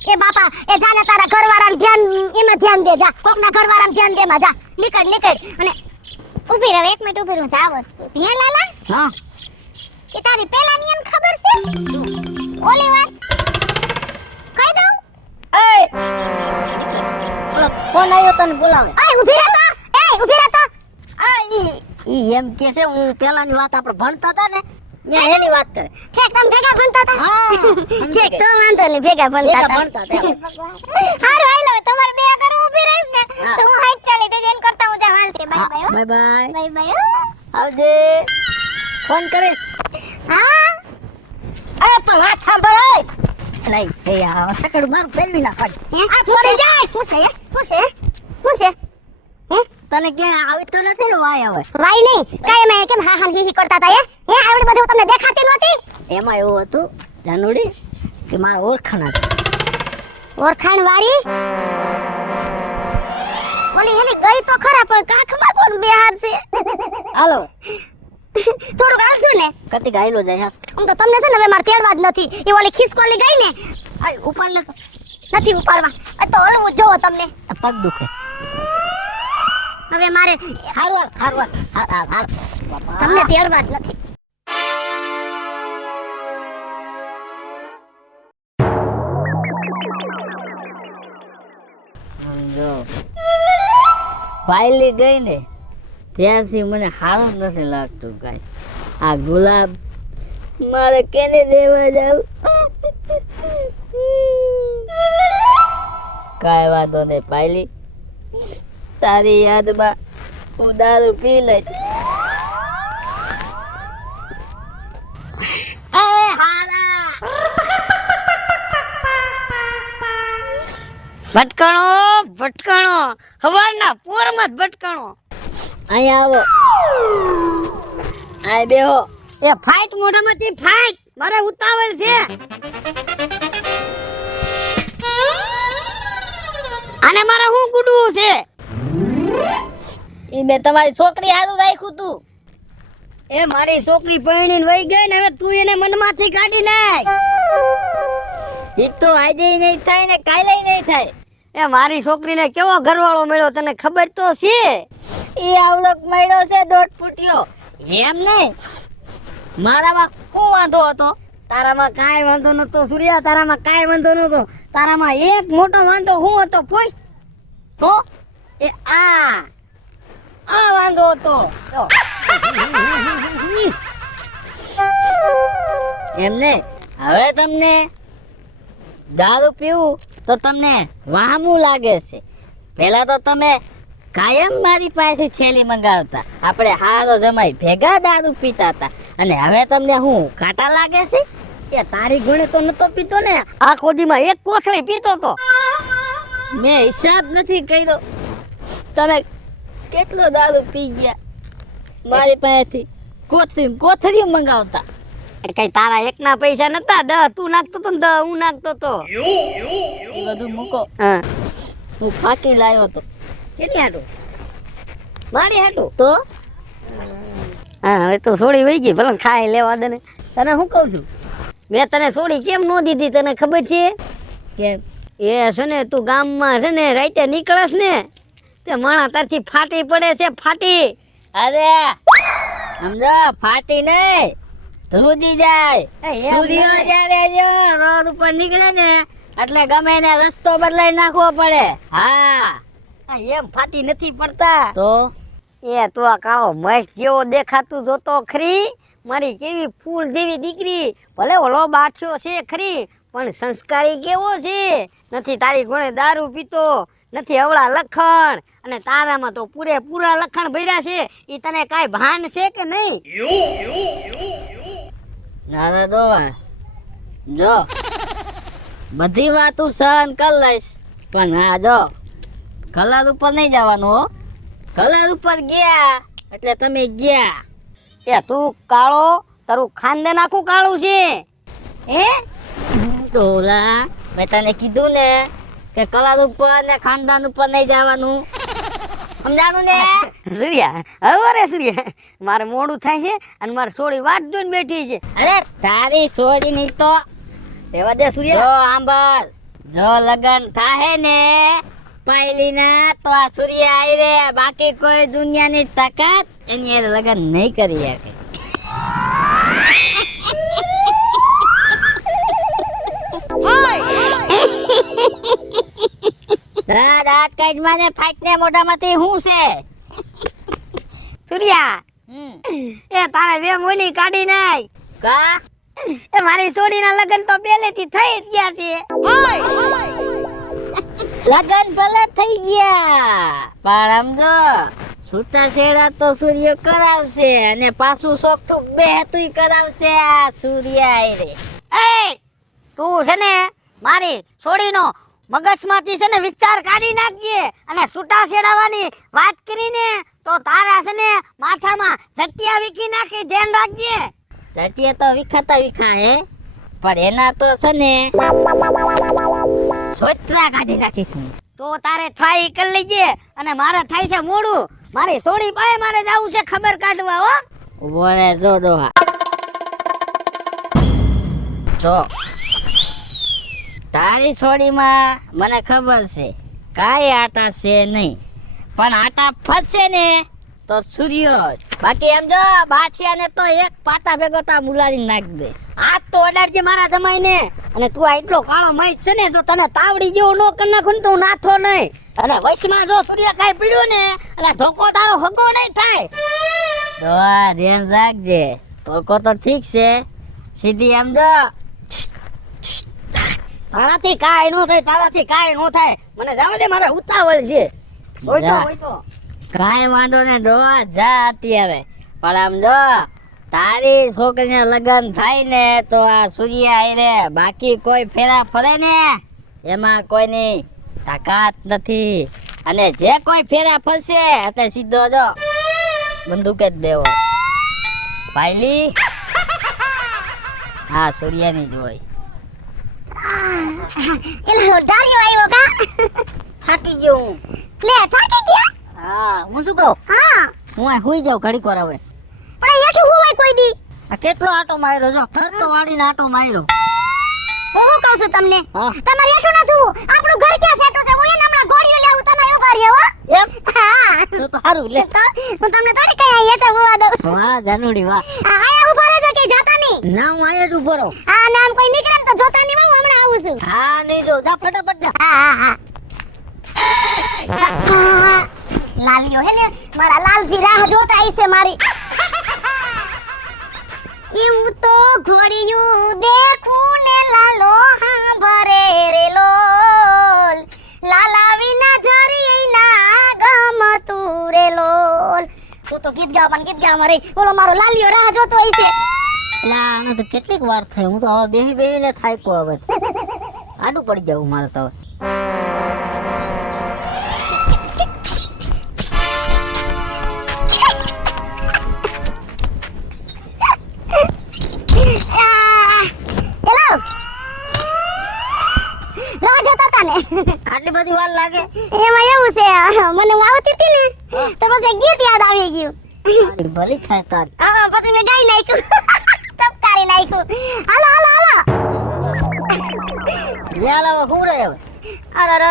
એ બાપા એ જાને તારા ઘરવાળાને ધ્યાન એમાં ધ્યાન દે જા કોકના ઘરવાળાને ધ્યાન દે માં જા નીકળ અને ઊભી રહે 1 મિનિટ ઊભી રહું જાવ જ છું ધ્યાન લાલા હા કે તારી પેલાની એમ ખબર છે ઓલી વાત કહી દઉં એ ઓલો ફોન આવ્યો તને બોલાવે ઓય ઊભી રહે તો ઊભી રહે તો આ ઈ એમ કે છે હું પેલાની વાત આપણે ભણતા હતા ને ત્યાં એની વાત કરે ઠેક તમે ભેગા ભણતા હતા હા સમજી ઠેક ગઈ. તો વાંધો નહીં ભેગા ભણતા હતા ભણતા હતા હારું હાલો તમારે બે આગળ ઊભી રહીશ ને હા. તો હું હાઈટ ચાલી તો જેન કરતા હું જા હાલતી bye bye bye bye bye bye આવજે ફોન કરે હા અરે પણ વાત સાંભળ લઈ એ આ સકડ મારું ફેરવી નાખવાની આ ફોન જાય શું છે હે તને ક્યાં આવી તો નથી ને વાય હવે વાઈ નહીં કાય મે કેમ હા હમ હી કરતા હતા એ આવડે બધું તમને દેખાતી નહોતી એમાં એવું હતું જાનુડી કે મારા ઓળખાણ હતી ઓળખાણ વાળી ઓલી એની ગઈ તો ખરા પણ કાખમાં કોણ બેહાર છે હાલો થોડું હાલશું ને કતી ગાયલો જાય હા હું તો તમને છે ને હવે મારે તેડવા જ નથી એ ઓલી ખિસકોલી ગઈ ને આય ઉપાડ લે તો નથી ઉપાડવા આ તો હલવું જોવો તમને આ પગ દુખે હવે મારે હારવા તમને તેડવા જ નથી જો વાયલી ગઈ ને ત્યાંથી મને હારું નથી લાગતું કાંઈ આ ગુલાબ મારે કેને દેવા જાવ કાંઈ વાંધો નહીં પાયલી, તારી યાદમાં હું દારૂ પી લઈશ. એ હાલા ભટકણો ભટકણો, સવારના પોરમાં જ ભટકણો. અહીંયા આવો, આય બેહો. એ ફાઈટ મોઢામાંથી ફાઈટ, મારે ઉતાવળ છે. અને મારે શું ગુડવું છે? ઈ મેં તમારી છોકરી હારું રાખ્યું તું. એ મારી છોકરી પરણીને વહી ગઈ ને, હવે તું એને મનમાંથી કાઢી નાખ. ઈ તો આજે નહીં થાય ને કાલે નહીં થાય. એ મારી છોકરીને કેવો ઘરવાળો મળ્યો તને ખબર તો છે? ઈ આવડક મળ્યો છે 1.5 ફૂટ્યો. એમ નહીં, મારામાં શું વાંધો હતો? તારામાં કાંઈ વાંધો નતો સૂર્યા, તારામાં કાંઈ વાંધો નતો. તારામાં એક મોટો વાંધો શું હતો પૂછ તો? એ આ વાંધો હતો. જો. એમ નહીં, હવે તમને દારૂ પીવું તો તમને વાહમું લાગે છે. પહેલા તો તમે કાયમ મારી પાસેથી છેલી મંગાવતા, આપણે હારો જમાઈ ભેગા દારૂ પીતા હતા. અને હવે તમને હું કાંટા લાગે છે? એ તારી ગુણે તો નતો પીતો ને, આખો દીમાં એક કોથળી પીતો તો. મેં હિસાબ નથી કર્યો તમે કેટલો દારૂ પી ગયા મારી પાસેથી. કોથળી મંગાવતા. કઈ તારા એકના પૈસા નતા, 10 તું નાખતો તો ને 10 હું નાખતો તો. એ બધું મૂકો. હા, હું ફાકી લાવ્યો તો. કેટલી હાટું? મારી હાટું તો. હા, હવે તો સોડી વહી ગઈ, ભલે ખાઈ લેવા દે ને. તને શું કહું છું, મેં તને સોડી કેમ ન દીધી તને ખબર છે? કેમ? એ છે ને તું ગામમાં છે ને રાતે નીકળસ ને તે માણા તારથી ફાટી પડે છે, ફાટી. અરે સમજો, ફાટી નહીં, ધ્રુજી જાય. સૂર્ય જ્યારે જો રોડ ઉપર નીકળે ને એટલે ગમે એને રસ્તો બદલાઈ નાખવો પડે. હા, એમ ફાટી નથી પડતા તો. એ તું આ કાળો મહેશ જેવો દેખાતું જોતો ખરી? મારી કેવી ફૂલ જેવી દીકરી, ભલે ઓલો બાઠ્યો છે ખરી, પણ સંસ્કારી કેવો છે. નથી તારી ગુણે દારૂ પીતો, નથી અવળા લખણ, અને તારામાં તો પૂરેપૂરા લખણ ભર્યા છે. એ તને કાંઈ ભાન છે કે નહીં? ના દો જો, બધી વાતો સહન કરી લઈશ, પણ હા જો, કલર ઉપર નહીં જવાનું હો. કલર ઉપર ગયા એટલે તમે ગયા. એ તું કાળો, તારું ખાનદાન આખું કાળું છે. હે ડોલા, મેં તને કીધું ને કે કલર ઉપર ને ખાનદાન ઉપર નહીં જવાનું, સમજાણું ને? સૂર્યા, હવે રે સૂર્યા, મારે મોડું થાય છે અને મારે સોડી વાત જોઈને બેઠી છે. અરે તારી સોડી નહીં તો રેવા દે સૂર્યા. જો આંબલ, જો લગન થાહે ને પાયલીના તો આ સૂર્યા આવી રે, બાકી કોઈ દુનિયાની તાકાત એની હારે લગન નહીં કરી શકે. દાંત કાઢ માને ફાઈટ ને મોઢામાંથી શું છે? સૂર્યા, એ તારે બે મોલી કાઢી નાખ. કા? એ મારી છોડીના લગન તો પહેલેથી થઈ જ ગયા છે. લગન ભલે થઈ ગયા, પણ સમજો છૂટા છેડા તો સૂર્ય કરાવશે, અને પાછું શોખ બેહતું કરાવશે આ સૂર્ય. રે એ તું છે ને મારી છોડીનો મગજમાંથી છે ને વિચાર કાઢી નાખજે, અને છૂટા છેડાવાની વાત કરીને તો તારા છે ને માથામાં ઝટિયા વીખી નાખી, ધ્યાન રાખજે. ઝટિયા તો વિખાતા વિખા હે, પણ એના તો છે ને સોત્રા કાઢી નાખીશું. તો તારે થાય ઈ કરી લેજે, અને મારે થાય છે મોડું. મારી સોડી પાસે મારે જવું છે ખબર કાઢવા. હો ઉભો રે, જો ડોહા, જો તારી સોડીમાં મને ખબર છે કાંઈ આટા છે નહીં, પણ આટા ફસશે ને તો સૂર્ય. બાકી એમ જો બાઠિયાને તો એક પાટા ભેગો તા મુલાડી નાખી દે. આજ તો અડાડજે મારા જમાઈને. અને તું આ એટલો કાળો મહેશ છે ને, જો તને તાવડી જેવો નો કરી નાખું ને તો હું નાથો નહીં. અને વૈશમાં જો સૂર્ય કાંઈ પીડ્યું ને એટલે ધોકો તારો હગો નહીં થાય. તો આ ધ્યાન રાખજે. ધોકો તો ઠીક છે, સીધી એમ જો તારાથી કાંઈ નો થાય, તારાથી કાંઈ નો થાય. મને જવા દે, મારે ઉતાવળ છે. હોય તો, જા. હોય તો. કાંઈ વાંધો ને ડોહા, જા અત્યારે. પણ આમ જો તારી છોકરીને લગ્ન થાય ને તો આ સૂર્ય આયરે, બાકી કોઈ ફેરા ફરે ને એમાં કોઈની તાકાત નથી. અને જે કોઈ ફેરા ફરશે તે સીધો જો બંદૂક જ દેવો. પાયલી હા સૂર્યની જ હોય. એલો ડાળિયો આવ્યો કા? થાકી ગયો હું. લે થાકી ગયા? હા, હું શું કહું? હા હું આ હુઈ જાઉં ઘડીક વાર હવે. પણ એઠું હોય કોઈ દી. આ કેટલો આટો માર્યો જો, ફરતો વાળીને આટો માર્યો. હું શું કહું છું તમને? હા. તમારે એઠું ન થવું. આપણું ઘર ક્યાં સેટું છે? હું એને હમણાં ગોળીઓ લેવું, તમે ઉભા રહ્યો હો. એમ? હા તો સારું લે. તો હું તમને થોડી કઈ અહીં એઠા હોવા દઉં. વાહ જાનુડી વાહ. આયા ઉભા રહેજો કે જાતા નહીં. ના હું આયા જ ઉભો રહું. હા નામ કોઈ નીકળે ને તો જોતા નહીં, હું હમણાં આવું છું. હા નહીં જો, જા ફટાફટ જા. હા. લાલીઓ હે ને મારા લાલજી રાહ જોતા હશે મારી. એવું તો ઘોડિયું દેખું ને લાલો હા ભરે રે લોલ, લાલા વિના જરી ના ગમતું રે લોલ. હું તો ગીત ગાવ પણ ગીત ગાવ મારે ઓલો મારો લાલીઓ રાહ જોતો હશે. લા આને તો કેટલીક વાર થઈ, હું તો હવે બેહી બેહીને થાક્યો હવે. આડું પડી જાવું મારે તો હવે. હેલો રાહ જોતા હતા ને? આટલી બધી વાર લાગે? એમાં એવું છે મને હું આવતી હતી ને તો પછી ગીત યાદ આવી ગયું. તારી ભલી થાય તારી. હા પછી મેં ગાઈ નાખ્યું. ટપકારી નાખ્યું. હાલો હાલો હાલો. લે લાવો હું રે હવે. અરે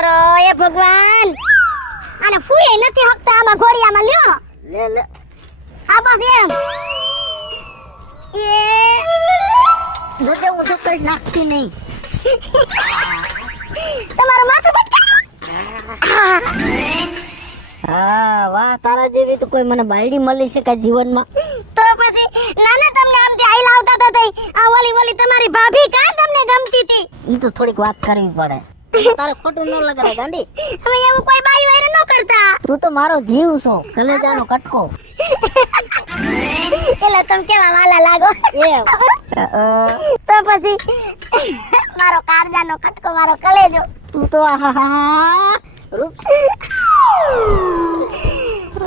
એ ભગવાન આને ફૂય નથી હકતા આમાં ઘોડિયામાં લ્યો. લે લે. આ બસ એમ એ જોજે હું તો કઈ નાખતી નહીં. તમારું માથું હા વાહ, તારા જેવી તો કોઈ મને બાયડી મળી છે કાંઈ જીવનમાં? તો પછી નાના તમને આમથી આઈલા આવતા હતા તઈ આ ઓલી તમારી ભાભી કાં તમને ગમતી હતી? ઈ તો થોડીક વાત કરવી પડે. તારે ખોટું ન લગાડે ગાંડી. હવે એવું કોઈ બાયું હારે ન કરતા. તું તો મારો જીવ છો, કલેજાનો કટકો. એટલે તમે કેવા વાલા લાગો. એમ. તો પછી મારો કાળજાનો કટકો મારો કલેજો. તું તો આહાહા રૂપ.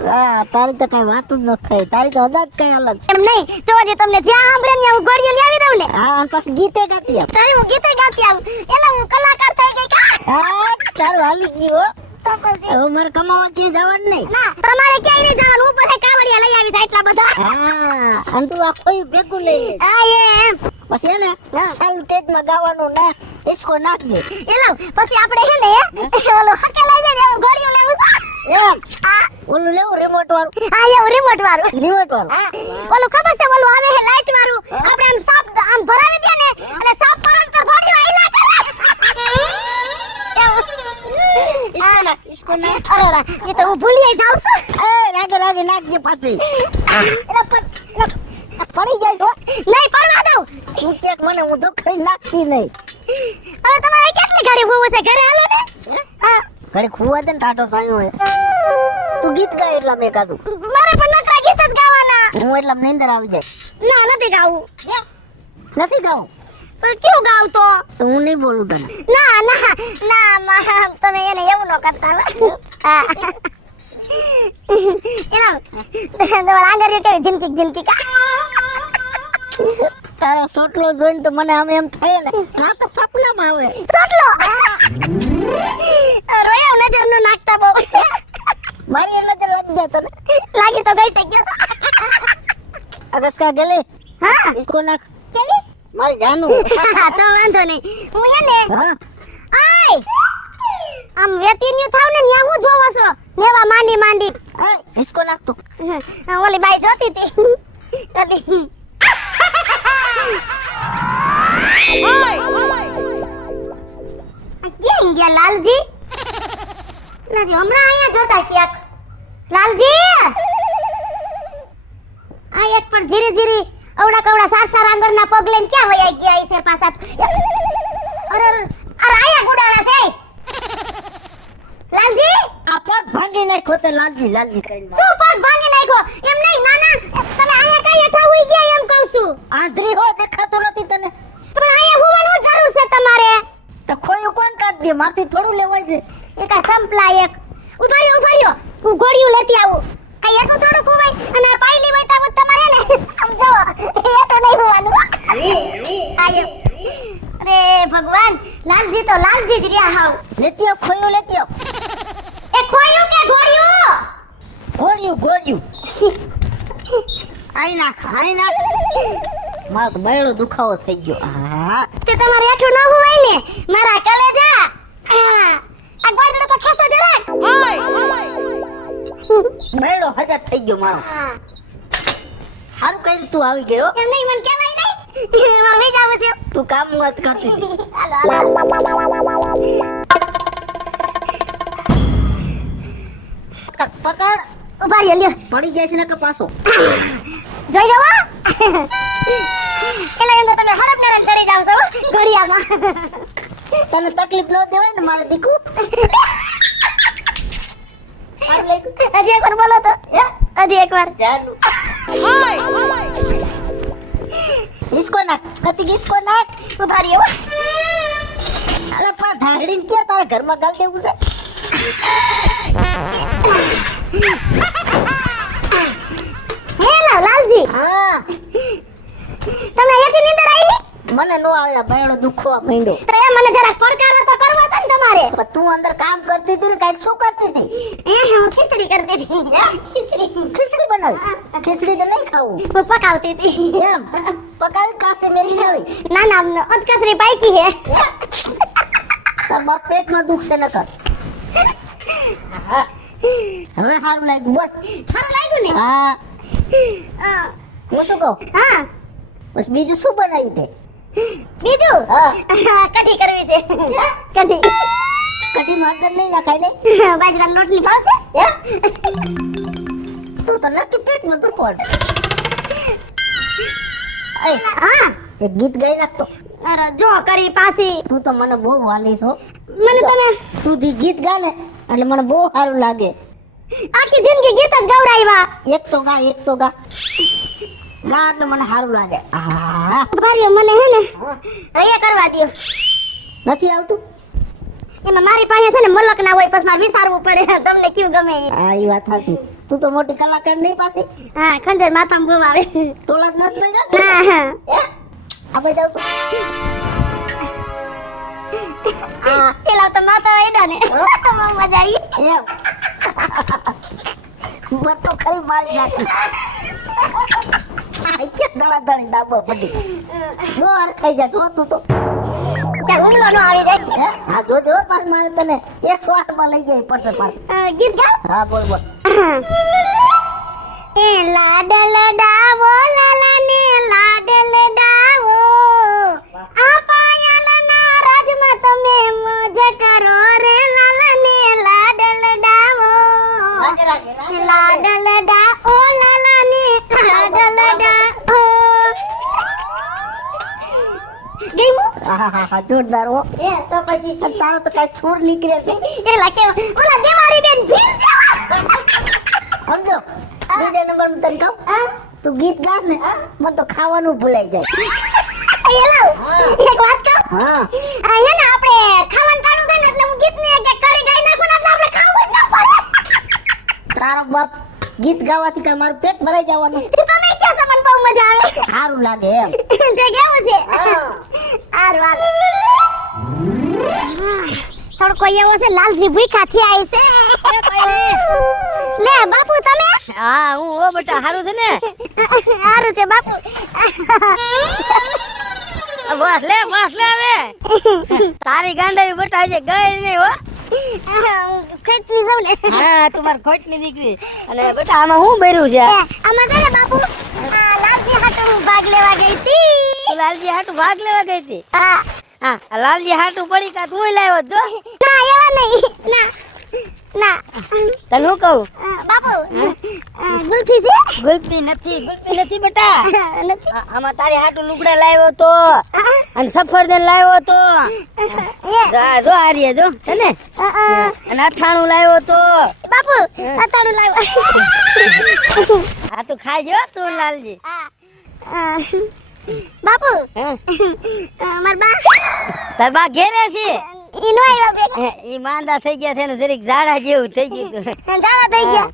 હા, તારી તો કઈ વાત જ ન થઈ, તારી તો અદા જ કઈ અલગ છે. એમ નહીં તો જે તમને જ્યાં સાંભળે ને હું ઘડીઓ લાવી દઉં ને. હા, અને પાછી ગીતે ગાતી આપ. તારે હું ગીતે ગાતી આવું એટલે હું કલાકાર થઈ ગઈ કા? હા, તારું હાલી ગયું હો. હવે મારે કમાવા ક્યાંય જવાનું નહીં. ના તમારે ક્યાંય નહીં જવાનું, હું બધા કાવડિયા લઈ આવી એટલા બધા. હા, અને તું આ કોઈ ભેગું લઈ લે. હા એમ પછી એને સ્ટેજમાં ગાવાનું ના ઈસકો નાખજે. એલો પછી આપણે હે ને ઓલો હકે લઈ જાય ને એવું ઘડીઓ લેવું છે. એમ. હા ઓલું લેવું રિમોટ વાળું. હા એવું રિમોટ વાળું. રિમોટ વાળું. હા ઓલું ખબર છે ઓલું આવે હે લાઈટ વાળું. આપણે આમ સાપ આમ ભરાવી દે ને એટલે સાપ પરન તો ઘડીઓ હિલા કરે. ઈસકો ના. અરે એ તો હું ભૂલી જાઉં છું. એ રાગે નાખજે પાછી. પડી જાય છો. નહીં પડવા દઉં. તું કેક મને હું તો કઈ નાખતી નહીં. હવે તમારે કેટલી ઘડી હોવું છે ઘરે હાલો ને. હા ઘરે ખુવા દે ને ટાટો સાયો હોય. તું ગીત ગાય એટલા મેં કાધું. મારે પણ નકરા ગીત જ ગાવાના. હું એટલા નીંદર આવી જાય. ના નથી ગાવું. નથી ગાવું પણ કેવું ગાવ તો? તો હું નહીં બોલું તને. ના તમે એને એવું ન કરતા હો. હા એના તમારા આંગળીઓ કેવી ઝીમકી કા. તારો સોટલો જોઈને તો મને આમ એમ થાય ને આ તો સપનામાં આવે. સોટલો રોયા નજર નો નાખતા બહુ. મારી એ નજર લાગી જાય તને. લાગી તો ગઈ છે ગયો તો. અગસકા ગલે હા ઈસકો નાખ. કેવી મારી જાનું. તો વાંધો નહીં હું હે ને હા આય આમ વેતીન્યુ થાવ ને ન્યા હું જોવો છો નેવા માંડી એ ઈસકો નાખ તું. ઓલી બાઈ જોતી હતી કદી. ક્યાં ગયા લાલજી? લાલજી હમણાં અહીંયા જોતા ક્યાંક. લાલજી આ એક પણ ધીરે અવડા કવડા સાર આંગળના પગ લઈને ક્યાં વયા ગયા ઈ શેર પાછા. અરે નાખ્યો તે લાલજી લાલજી કરીને શું પગ ભાંગી નાખ્યો એમ નહીં નાના તમે અહીંયા કઈ હેઠા હોઈ ગયા એમ કહું છું આંધળી હો દેખાતો નથી તને પણ અહીંયા હોવાનું જરૂર છે તમારે તો ખોયું કોણ કાઢ દે મારથી થોડું લેવાય છે એક આ સંપલા એક ઉભાર્યો હું ઘોડિયું લેતી આવું કઈ હેઠું થોડું હોવાય અને આ પાયલી હોય તો તમારે ને આમ જો હેઠું નહીં હોવાનું આયો અરે ભગવાન લાલજી તો લાલજી જ રહ્યા હાવ લેતી આવ ખોયું લેતી આવ એ ખોયું કે ઘોડિયું ઘોડ્યું આઈ નાખ મારો તો બૈડો દુખાવો થઈ ગયો હા તે તમારે હેઠું ન હોવાય ને મારા કલેજા આ ગોદડો તો ખેંચો જરાક બૈડો હજાર થઈ ગયો મારો સારું કર્યું તું આવી ગયો એમ નહીં મને કહેવાય નહીં મારે જાવું છે તું કામ વાત કરતી હતી પકડ ઉભા રહ્યો લ્યો પડી જાય છે ને કે પાછો જોઈ જાવ એલા એમ તો તમે હડપ ને ચડી જાવ છો ઘડિયામાં તને તકલીફ ન દેવાય ને મારે દીકુ હજી એકવાર બોલો તો હજી એકવાર ચાલુ इसको नाख कति इसको नाख ઉભા રહ્યો અરે પણ ઢાળીને કે તારા ઘરમાં ગાલ દેવું છે હેલો લાલજી હા તમને એથી નીંદર આવી મને નો આવ્યા ભેડો દુખવા માંડ્યો તો એ મને જરાક પડકારો તો કરવા હતા ને તમારે પણ તું અંદર કામ કરતી હતી ને કાંઈક શું કરતી હતી હું ખીચડી કરતી હતી ખીચડી બનાવી ખીચડી તો નહીં ખાવું હું પકાવતી હતી એમ પકાવી કાસે મેરી લાવી ના ના અમને અધકસરી પાઈકી હે તાર બાપ પેટમાં દુખશે ન કર હા હવે સારું લાગ્યું બોલ સારું લાગ્યું ને હા હા હું શું કહું હા બસ બીજું શું બનાવ્યું તે બીજું હા કઢી કરવી છે કઢી કઢી માદર નહીં નખાય ને બાજરાના લોટની ભાવશે તું તો નક્કી પેટમાં દુખવા હા એક ગીત ગાઈ નાખતો અરે જો કરી પાછી તું તો મને બહુ વાલી છો મને તમે તું ગીત ગા ને એટલે મને બહુ સારું લાગે આખી જિંદગી ગીત જ ગવરાવ્યા એક તો ગા ગા એટલે મને સારું લાગે હા ભાર્યો મને હે ને હૈયા કરવા દ્યો નથી આવતું એમાં મારી પાસે છે ને મલક ના હોય પછી મારે વિચારવું પડે તમને કેવું ગમે એ. હા એ વાત સાચી તું તો મોટી કલાકાર નહીં પાસે હા ખંજર માથામાં બહુ આવે ટોલા જ નથી પડ્યા હા હા આપણે જાવ તો પેલા તો માથા વાયડા ને બહુ મજા આવી એમ બસ તો ખરી મારી નાખી કે દળાદળી ડાબો પડી બહુ ખાઈ જાય શું તું તો ત્યાં હુમલો નો આવી જાય હે હા જો પાછ મારે તને 108 માં લઈ જાય પડશે પાછ ગીત ગાવ હા બોલ એ લાડલ ડાવો લાલાને લાડલ ડાવો આ પાયલ ના રાજમાં તમે મોજ કરો રે લાલાને લાડલ ડાવો લાડલ ડાવો લાલાને લાડલ ડાવો ગઈમો હા જોરદાર હો એ તો પછી તારો તો કઈ સુર નીકળે છે એલા કે ઓલા દેવારી બેન ભીલ દેવા સમજો બીજા નંબર માં તને કહું તું ગીત ગાસ ને મને તો ખાવાનું ભૂલાઈ જાય એલા એક વાત કહું હા હે ને આપણે ખાવાનું ટાણું થાય ને એટલે હું ગીત ને એક કરી ગાઈ નાખું ને એટલે આપણે ખાવું જ ન પડે તારો બાપ ગીત ગાવાથી કઈ મારું પેટ ભરાઈ જવાનું તમે કે છો મને બહુ મજા આવે સારું લાગે એમ તે કેવું છે હા આર વાત થોડો કોઈ એવો છે લાલજી ભૂખા થયા છે લે બાપુ તમે હા હું ઓ બેટા હારું છે ને હારું છે બાપુ બસ લે હવે તારી ગાંડાઈ બેટા છે ગઈ નહીં હો કેટલી સૌ ને હા તમાર ખોટલી દીકરી અને બેટા આમાં હું બેર્યું છે આમાં છે ને બાપુ લાલજી હાટુ ભાગ લેવા ગઈ હતી તું લાલજી હાટુ ભાગ લેવા ગઈ હતી હા હા લાલજી હાટુ પડી કા તું લાવ્યો જો ના એવા નહીં ના ના તને હું કહું બાપુ ગુલ્ફી છે ગુલ્ફી નથી બેટા. નથી આમાં તારી હાટુ લુગડા લાવ્યો તો અને સફરજન લાવ્યો તો. જો આર્ય જો તને અને અથાણું લાવ્યો તો. બાપુ અતાણું લાવ્યો આ તું ખાઈ જો તું લાલજી. બાપુ હા માર બા તાર બા ઘેરે છે. ઈ નો આવ્યા ભેગા ઈ માંદા થઈ ગયા છે ને જરીક ઝાડા જેવું થઈ ગયું. જાવા થઈ ગયા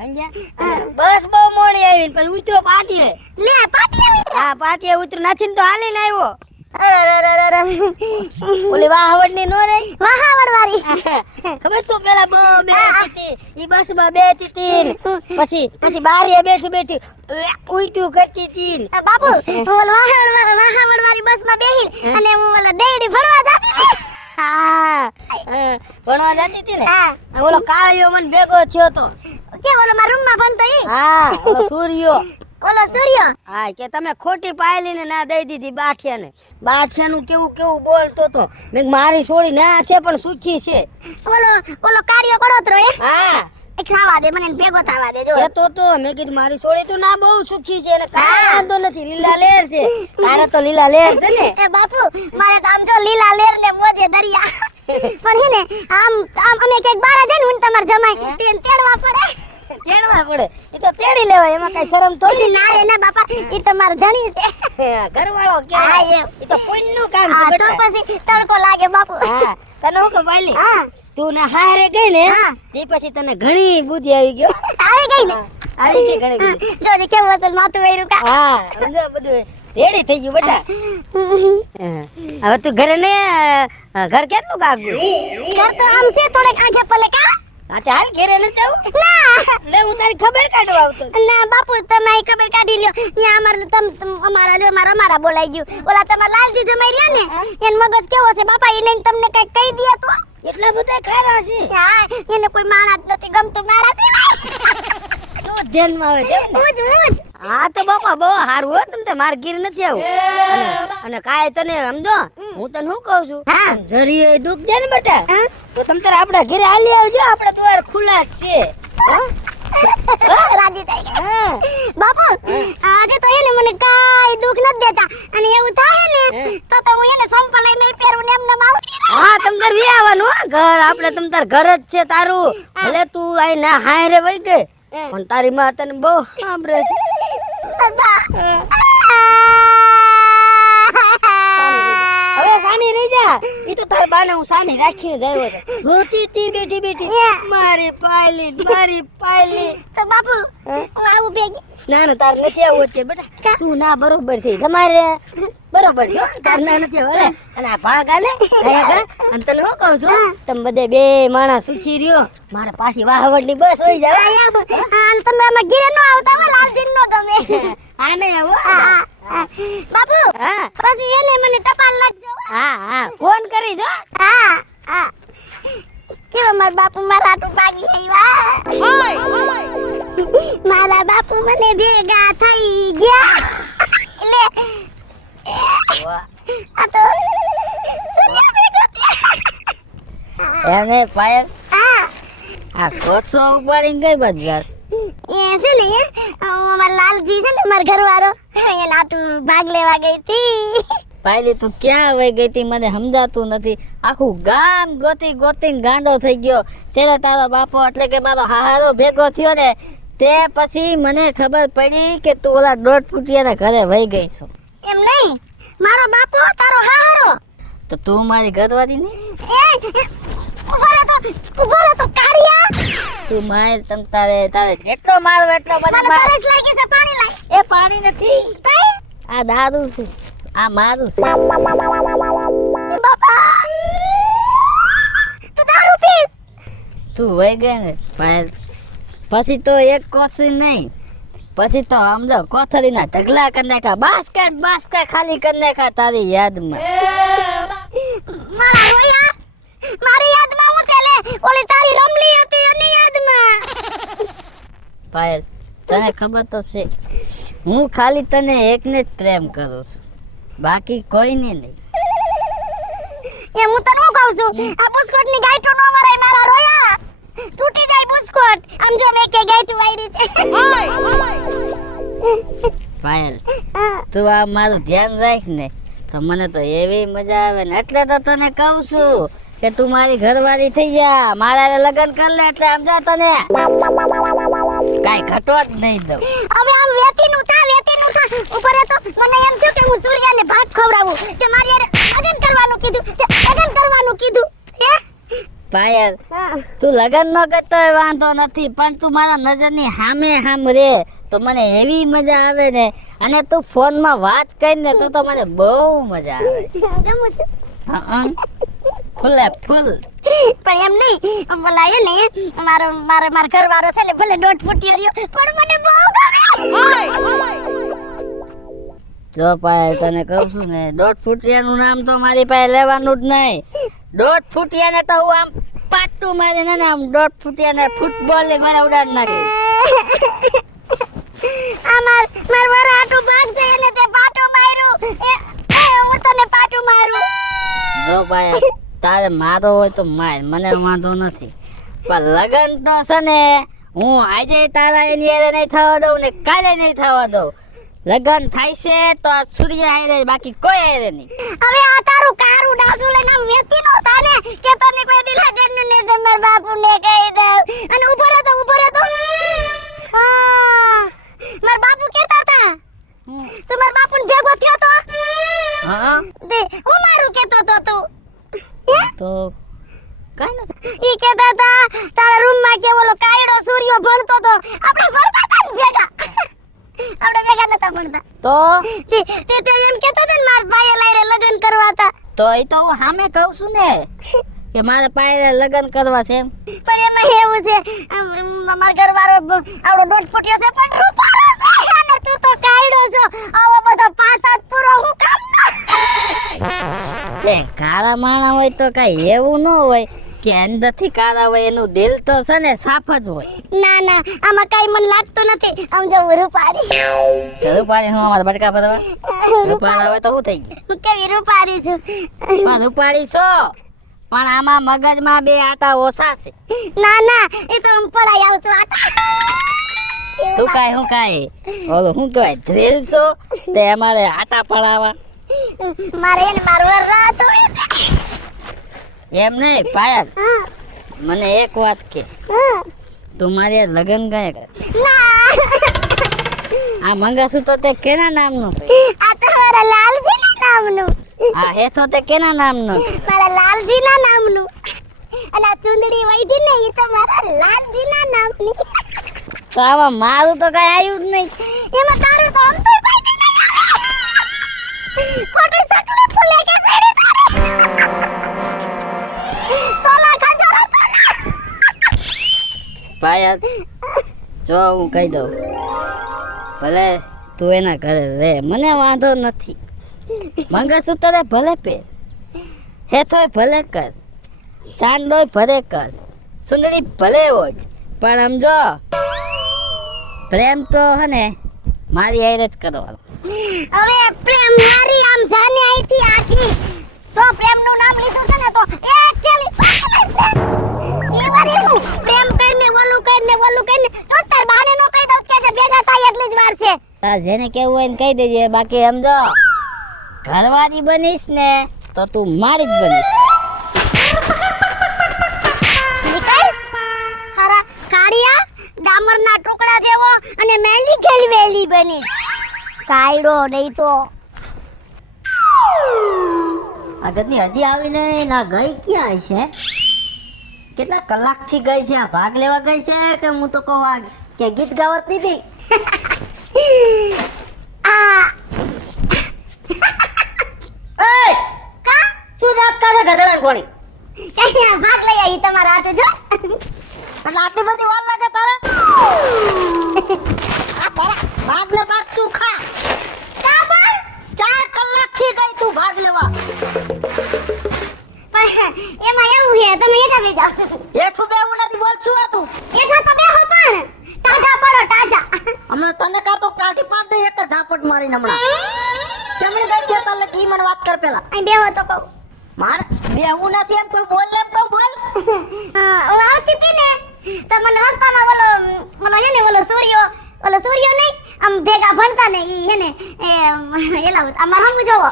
સમજ્યા? બસ બહુ મોડી આવી ને પછી ઉતરો પાટીએ. લે પાટી આવી હા પાટીએ ઉતરો નાચીને તો હાલીને આવ્યો. ઓલી વાહવડની નો રહી વાહાવડ વાળી ખબર તું પેલા બે હતી ઈ બસમાં બેઠી હતી પછી બારીએ બેઠી ઉઈટું કરતી હતી. બાપુ ઓલ વાહાવડ વાળી બસમાં બેહીન અને હું ઓલા ડેડી ભરવા જાતી હા ભણવા જતી હતી ને. હા ઓલો કાળિયો મને ભેગો થયો તો. કે ઓલો મારા રૂમમાં ભણતો ઈ હા ઓલો સૂર્યો. ઓલો સૂર્ય હા કે તમે ખોટી પાયલીને ના દઈ દીધી બાઠિયાને. બાઠિયાનું કેવું બોલતો તો. મેં કીધું મારી છોડી ના છે પણ સુખી છે. ઓલો કાળિયો કડોતરો એ હા ખાવા દે મને એને ભેગો થવા દે જો એ તો મેં કીધું મારી છોડી તો ના બહુ સુખી છે અને કાંઈ વાંધો નથી લીલા લેર છે. તારે તો લીલા લેર છે ને. એ બાપુ મારે તો આમ જો લીલા લેર ને મોજે દરિયા પણ હે ને આમ અમે ક્યાંક બાર જાય ને હું તમાર જમાઈ તેને તેડવા પડે તેડવા પડે. એ તો તેડી લેવાય એમાં કઈ શરમ થોડી. ના રે ના બાપા ઈ તમાર ધણી છે ઘરવાળો હા, કેવાય. એમ. એ તો પુણ્યનું કામ હા છે તો બેટા. પછી તડકો લાગે બાપુ હા તને હું કે પાયલી હા તું ના હારે ગઈ ને હા. તે પછી તને ઘણી બુદ્ધિ આવી ગયો. આવી ગઈ ને આવી ગઈ ઘણી બુદ્ધિ. જોજે કેવું હતું માથું વૈરું કા હા સમજો બધું રેડી થઈ ગયું બેટા. હવે તું ઘરે ને ઘર કેટલું કાપ્યું? ઘર તો આમ છે થોડેક આંખે પલે કા હા તે હાલ ઘરે ન જાવ. ના લે હું તારી ખબર કાઢવા આવતો. ના બાપુ તમે અહીં ખબર કાઢી લ્યો ત્યાં અમારા લ્યો અમારા બોલાઈ ગયું ઓલા તમારા લાલજી જમાઈ રહ્યા ને એન મગજ કેવો છે બાપા એને તમને કઈ કહી દે તો એટલા બધા ખારા છે. હા એને કોઈ માણસ નથી ગમતું મારા સિવાય તો ધ્યાનમાં આવે તેમ ને. હું જ હા તો બાપા બહુ સારું હો તમને માર ગીર નથી આવું. અને કાંઈ તને સમજો હું તને શું કહું છું હા. જરી દુઃખ દે ને બેટા હા? તો તમ તારે આપણા ઘરે હાલી આવજો. આપણે દ્વાર ખુલ્લા જ છે. રાજી થઈ ગયા હા બાપુ આજે તો એને મને કાઈ દુઃખ નથી દેતા અને એવું થાય ને તો હું એને સંપલ લઈને નહીં પહેરું ને એમને આવું હા તમ તાર વી આવવાનું હો ઘર. આપણે તમ તાર ઘર જ છે તારું. ભલે તું આઈ ના હારે વઈ ગઈ પણ તારી માં તને બહુ સાંભળે છે. હવે સાની રહી જા. ઈ તો તાર બાને હું સાની રાખીને જ આવ્યો હતો. રોતી તી બેઠી મારી પાયલી. તો બાપુ હા? હું આવું ભેગી ના ના તાર નથી આવું છે બેટા. તું ના બરોબર છે તમારે બરોબર છે હો. તાર ના નથી હવે અને આ ભાગ આલે ગયા અને તને હું કહું છું તમે બધે બે માણસ સુખી રહ્યો. મારે પાછી વાહવડની બસ હોઈ જાય. અને તમે આમાં ઘીરે નો આવતા હો લાલજી નો ગમે આ નહીં આવું બાપુ હા પછી એને મને ટપાલ લાગજો હા ફોન કરી જો. હા કેવો મારા બાપુ મારા આટું ભાગી આવ્યા મારા બાપુ મને ભેગા થઈ ગયા લે વાહ. આ તો સુનિયા ભેગો થયા એમ નહીં પાયલ હા આ કોટસો ઉપાડીને કઈ બાજુ જાસ? એ છે ને અમારા લાલજી છે ને મારા ઘરવાળો એને આટું ભાગ લેવા ગઈ હતી પાયલી તું ક્યાં વહી ગઈ તી મને સમજાતું નથી. આખું ગામ ગોતીને ગાંડો થઈ ગયો. છેલ્લે તારો બાપો એટલે કે મારો હારો ભેગો થયો ને તે પછી મને ખબર પડી કે તું ઓલા દોઢ ફૂટિયાના ઘરે વહી ગઈ છો. એમ નહીં મારો બાપો તારો હારો તો તું મારી ઘરવાળી નહીં? ઉભો રહો તો કાળિયા તું માર તમ તારે જેટલો મારો એટલો મને મને માર. તરસ લાગી છે પાણી લાય એ પાણી નથી તઈ આ દારૂ છે. આ મારું છે. એ બાપા તું દારૂ પીસ તું વહી ગઈ ને પાયલ પછી તો એક કોથળી નહીં પછી તો સમજો કોથળીના ઢગલા કરી નાખ્યા. બાસ્કેટ ખાલી કરી નાખ્યા તારી યાદમાં. મારા રોયા મારી યાદમાં હું ચાલે ઓલી તારી રમલી હતી એની યાદમાં પાયલ તને ખબર તો છે હું ખાલી તને એકને જ પ્રેમ કરું છું બાકી કોઈને નહીં. એ હું તને શું કહું છું આ બુસ્કોટની ગાંઠો નો મરાય મારા રોયા તૂટી જાય બુસ્કોટ આમ જો મેં કે ગાંઠ વાયરી છે પાયલ તું આ મારું ધ્યાન રાખ ને તો મને તો એવી મજા આવે ને એટલે તો તને કહું છું કે તું મારી ઘરવાળી થઈ જા મારા હારે લગ્ન કર લે એટલે આમ જા તને કાઈ ઘટવા જ નહીં દઉં હવે આમ વેતીનું થા ઉપર તો મને એમ થયું કે હું સૂર્યાને ભાત ખવડાવું કે મારી યાર લગન કરવાનું કીધું હે પાયલ તું લગ્ન ન કરતો હોય વાંધો નથી પણ તું મારા નજરની સામે રે તો મને એવી મજા આવે ને અને તું ફોનમાં વાત કરીને તો મને બહુ મજા આવે ગમું છું હા ફૂલે ફૂલ પણ એમ નહીં બોલાય ને મારો ઘરવાળો છે ને ભલે દોઢ ફૂટી રહ્યો પણ મને બહુ ગમે જો પાયલ તને કહું છું ને 1.5 ફૂટિયાનું નામ તો મારી પાસે લેવાનું જ નહીં 1.5 ફૂટિયાને તો હું આમ પાટું મારીને ને આમ 1.5 ફૂટિયાને ફૂટબોલ ની ઘોડે ઉડાડી નાખી માર વરાટું ભાગ જાય ને તે પાટું માર્યું હું તને પાટું મારું જો પાયલ તારે મારો હોય તો માર મને વાંધો નથી પણ લગન તો છે ને હું આજે તારા એની હારે નહીં થવા દઉં ને કાલે નહીં થવા દઉં લગન થાય છે તો આ સૂર્ય હારે બાકી કોઈ હારે નહીં હવે આ તારું કારું ડાસુ લઈને આમ વેતી નો તાને કે તને કોઈ દી લગન ને દે માર બાપુ ને કહી દે અને ઉભો રહે તો માર બાપુ કહેતા હતા તું માર બાપુને ભેગો થયો તો હા દે હું મારું કહેતો તો તું તો કાઈ નથી ઈ કહેતા હતા તારા રૂમમાં કે ઓલો કાયડો સૂર્યો ભણતો તો આપણે ભણતા હતા ને ભેગા આપણે ભેગા નતા ભણતા તો તે એમ કહેતો હતો ને મારા ભાઈએ લાયરે લગન કરવા હતા તો એ તો હું સામે કહું છું ને કે મારે પાયરે લગન કરવા છે એમ પણ એમાં એવું છે મારા ઘરવાળો આવડો 1.5 ફૂટ્યો છે પણ રૂપાળો છે અને તું તો કાયડો છો આવો બધો 5-7 પૂરો હું કામ તે કાળા માણા હોય તો કઈ એવું ન હોય કે અંદરથી કાળા હોય એનું દિલ તો છે ને સાફ જ હોય ના આમાં કઈ મને લાગતું નથી આમ જો રૂપારી તો રૂપાળી હું અમારા બટકા ભરવા રૂપાળા હોય તો શું થઈ ગયું હું કેવી રૂપારી છું પણ રૂપાળી છો પણ આમાં મગજમાં બે આટા ઓછા છે ના એ તો હું પડાઈ આવતું આટા તું કાઈ હું કાઈ ઓલું શું કહેવાય ધ્રિલ છો તે અમારે આટા પડાવવા મારે એને મારો રાહ જોવે છે એમ નહીં પાયલ હા મને એક વાત કે તું મારી હારે લગન ગયા કર ના આ મંગાસૂત્ર તે કેના નામનું છે આ તો મારા લાલજીના નામનું આ હેથો તે કેના નામનું મારા લાલજીના નામનું અને આ ચુંદડી વાઈધી ને ઈ તો મારા લાલજીના નામની તો આમાં મારું તો કઈ આવ્યું જ નહીં એમાં તારું તો આમ તો પાઈતી નહીં આવે ખોટું સકલે ફૂલે કે સેડી તોલા ખજરો તોલા પાયલ જો હું કહી દઉં ભલે તું એના ઘરે રે મને વાંધો નથી મંગળસૂત્ર ભલે પહેર હેથોય ભલે કર ચાંદોય ભલે કર સુંદરી ભલે હોય પણ સમજો પ્રેમ તો હે ને મારી હારે જ કરવાનો હવે પ્રેમ મારી આમ જાને આઈથી આખી તો પ્રેમનું નામ લીધું છે ને તો એક થેલી એ વારે હું પ્રેમ કરીને ઓલું કરીને તો તાર બાને નો કહી દઉં કે જે ભેગા થાય એટલી જ વાર છે તાર જેને કેવું હોય ને કહી દેજે બાકી સમજો ઘરવાળી બનીશ ને તો તું મારી જ બનીશ નીકળ ખરા કાળિયા ડામરના ટુકડા જેવો અને મેલી ખેલવેલી બની કાયડો નહીં તો આ ગદની હજી આવી નહીં ના ગઈ ક્યાં છે કેટલા કલાકથી ગઈ છે આ ભાગ લેવા ગઈ છે કે હું તો કહું આ કે ગીત ગાવત નહીં બી આ એ કા શું જાત કરે ગધેડા કોણી કઈ ભાગ લઈ આવી તમારા હાથે જો એટલે આટલી બધી વાર લાગે તારે આ તારા ભાગ ને ભાગ તું ખા કા પણ 4 કલાકથી ગઈ તું ભાગ લેવા પણ એમાં એવું છે તમે એઠા બેસી જાઓ એઠું બેવું નથી બોલ શું હતું એઠા તો બેહો પણ ટાટા પડો ટાટા હમણાં તને કાં તો કાઢી પાડ દે એક જ ઝાપટ મારીને હમણાં કેમણી ગઈ ગયા તાલે કી મને વાત કર પેલા અહીં બેહો તો કહું મારે બેવું નથી એમ કોઈ બોલ એમ કહું બોલ આવતી હતી ને તો મને રસ્તામાં ઓલો હે ને ઓલો સૂર્યો નહીં આમ ભેગા ભણતા ને ઈ હે ને એલા અમાર હમ જોવો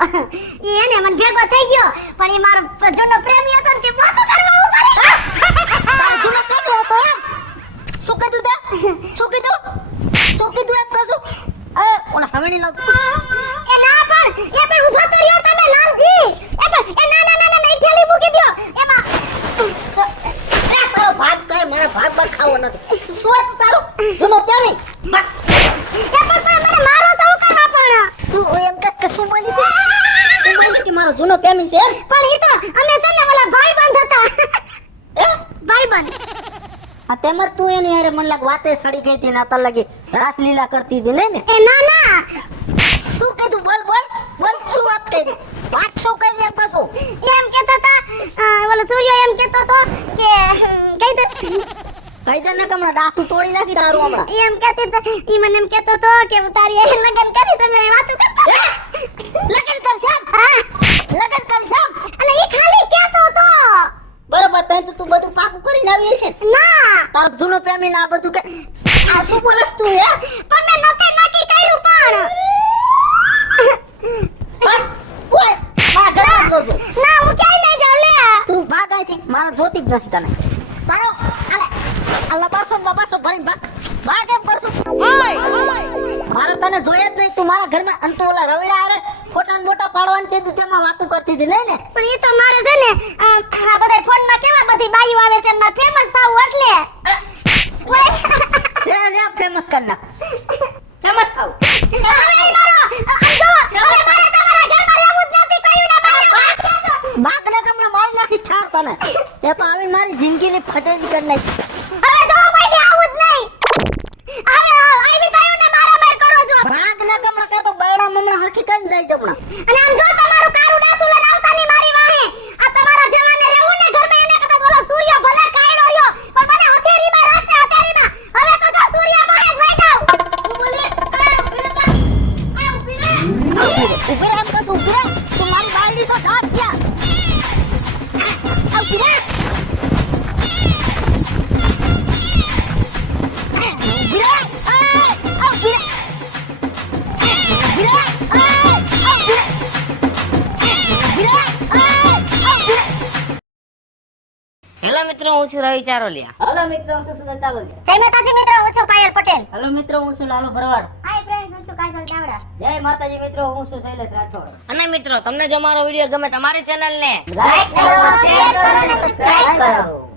ઈ હે ને મને ભેગો થઈ ગયો પણ ઈ મારો જૂનો પ્રેમી હતો ને તે વાતો કરવા ઉભા રહી તારો જૂનો પ્રેમી હતો એમ શું કીધું તે શું કીધું એમ કહું અરે ઓલા હવેણી લાવ એ ના પણ ઊભો તો રહ્યો તમે લાલજી એ ના ઈ થેલી મૂકી દ્યો એમાં તારો ભાગ કઈ મારા ભાગ ખાવો નથી શું હતું તારું જૂનો પ્રેમી ભાગ મને મારો સૌ કરવા પણ તું એમ કે શું બોલી હતી મારો જૂનો પ્રેમી છે એમ પણ ઈ તો અમે છે ને ઓલા ભાઈબંધ હતા ભાઈબંધ આ તેમ જ તું એની હારે મને લાગ વાતે સડી ગઈ હતી ને આ લગી રાસલીલા કરતી હતી ને એ ના શું કીધું બોલ શું વાત કરી વાત શું કરી એમ કહું એમ કહેતા હતા ઓલો સૂર્ય એમ કહેતો તો કે કહી દે કહી દે ને કે હમણાં ડાસુ તોડી નાખી તારું હમણાં એમ કહેતી તો ઈ મને એમ કહેતો તો કે હું તારી હારે લગન કરી તમે વાતો કરતા લગન કરશે એમ? હા લગન કરશે એમ? અલે ઈ ખાલી કહેતો તો બરોબર તઈ તો તું બધું પાકું કરીને આવી છે ના તારો જૂનો પ્રેમી ને આ બધું કે આ શું બોલસ તું હે પણ મેં નથી નક્કી કર્યું પણ ઓય મારા ઘરમાં જ જોજો ના હું ક્યાંય નહીં જાઉં લે તું ભાગ અહીંથી મારે જોતી જ નથી તને તારો આ લબાસો ભરીને ભાગ એમ કરશું મારે તને જોયા જ નહીં તું મારા ઘરમાં અંતુ ઓલા રવિડા હારે ખોટા મોટા પાડવાની તે તેમાં વાતો કરતી હતી નહીં ને પણ એ તો મારે છે ને આ બધા ફોનમાં કેવા બધી બાઈઓ આવે છે એમાં ફેમસ થાવું એટલે લે ફેમસ કર નાખ ફેમસ થાવ હવે નહીં મારો આમ જો હવે મારે તમારા ઘરમાં રહેવું જ નથી કયું ના બહાર ભાગ ને કમણા મારી નાખી ઠાર તને એ તો આવી મારી જિંદગીની ફટેજી કરી નાખી હવે જો કોઈ દે આવું જ નહીં હવે આવી થયું ને મારા માર કરો છો ભાગ ને કમણા કે તો બૈડા મમણા હરખી કરીને દઈ જમણા અને આમ જો તમારું કારું ડાસુ લઈને આવતા ની મારી વાહે આ તમારા જવાને રહેવું ને ઘરમાં એને કદાચ બોલો સૂર્ય ભલે કાયડો રહ્યો પણ મને હથેળીમાં રાખે હથેળીમાં હવે તો જો સૂર્ય પાસે જ વઈ જાવ ઉભી રે એમ કશું ઉભી રે તું મારી બાયડી સો ધાત ગયા ઉભી રે ઉભી રે ઉભી રે હેલો મિત્રો હું છું રવિ ચારોલિયા હેલો મિત્રો હું છું સુધા ચારોલિયા જય માતાજી મિત્રો હું છું પાયલ પટેલ હેલો મિત્રો હું છું લાલો ભરવાડ હાય ફ્રેન્ડ્સ હું છું કાજલ ચાવડા જય માતાજી મિત્રો હું છું શૈલેષ રાઠોડ અને મિત્રો તમને જો મારો વિડીયો ગમે તમારી ચેનલ ને લાઈક કરો શેર કરો અને સબસ્ક્રાઇબ કરો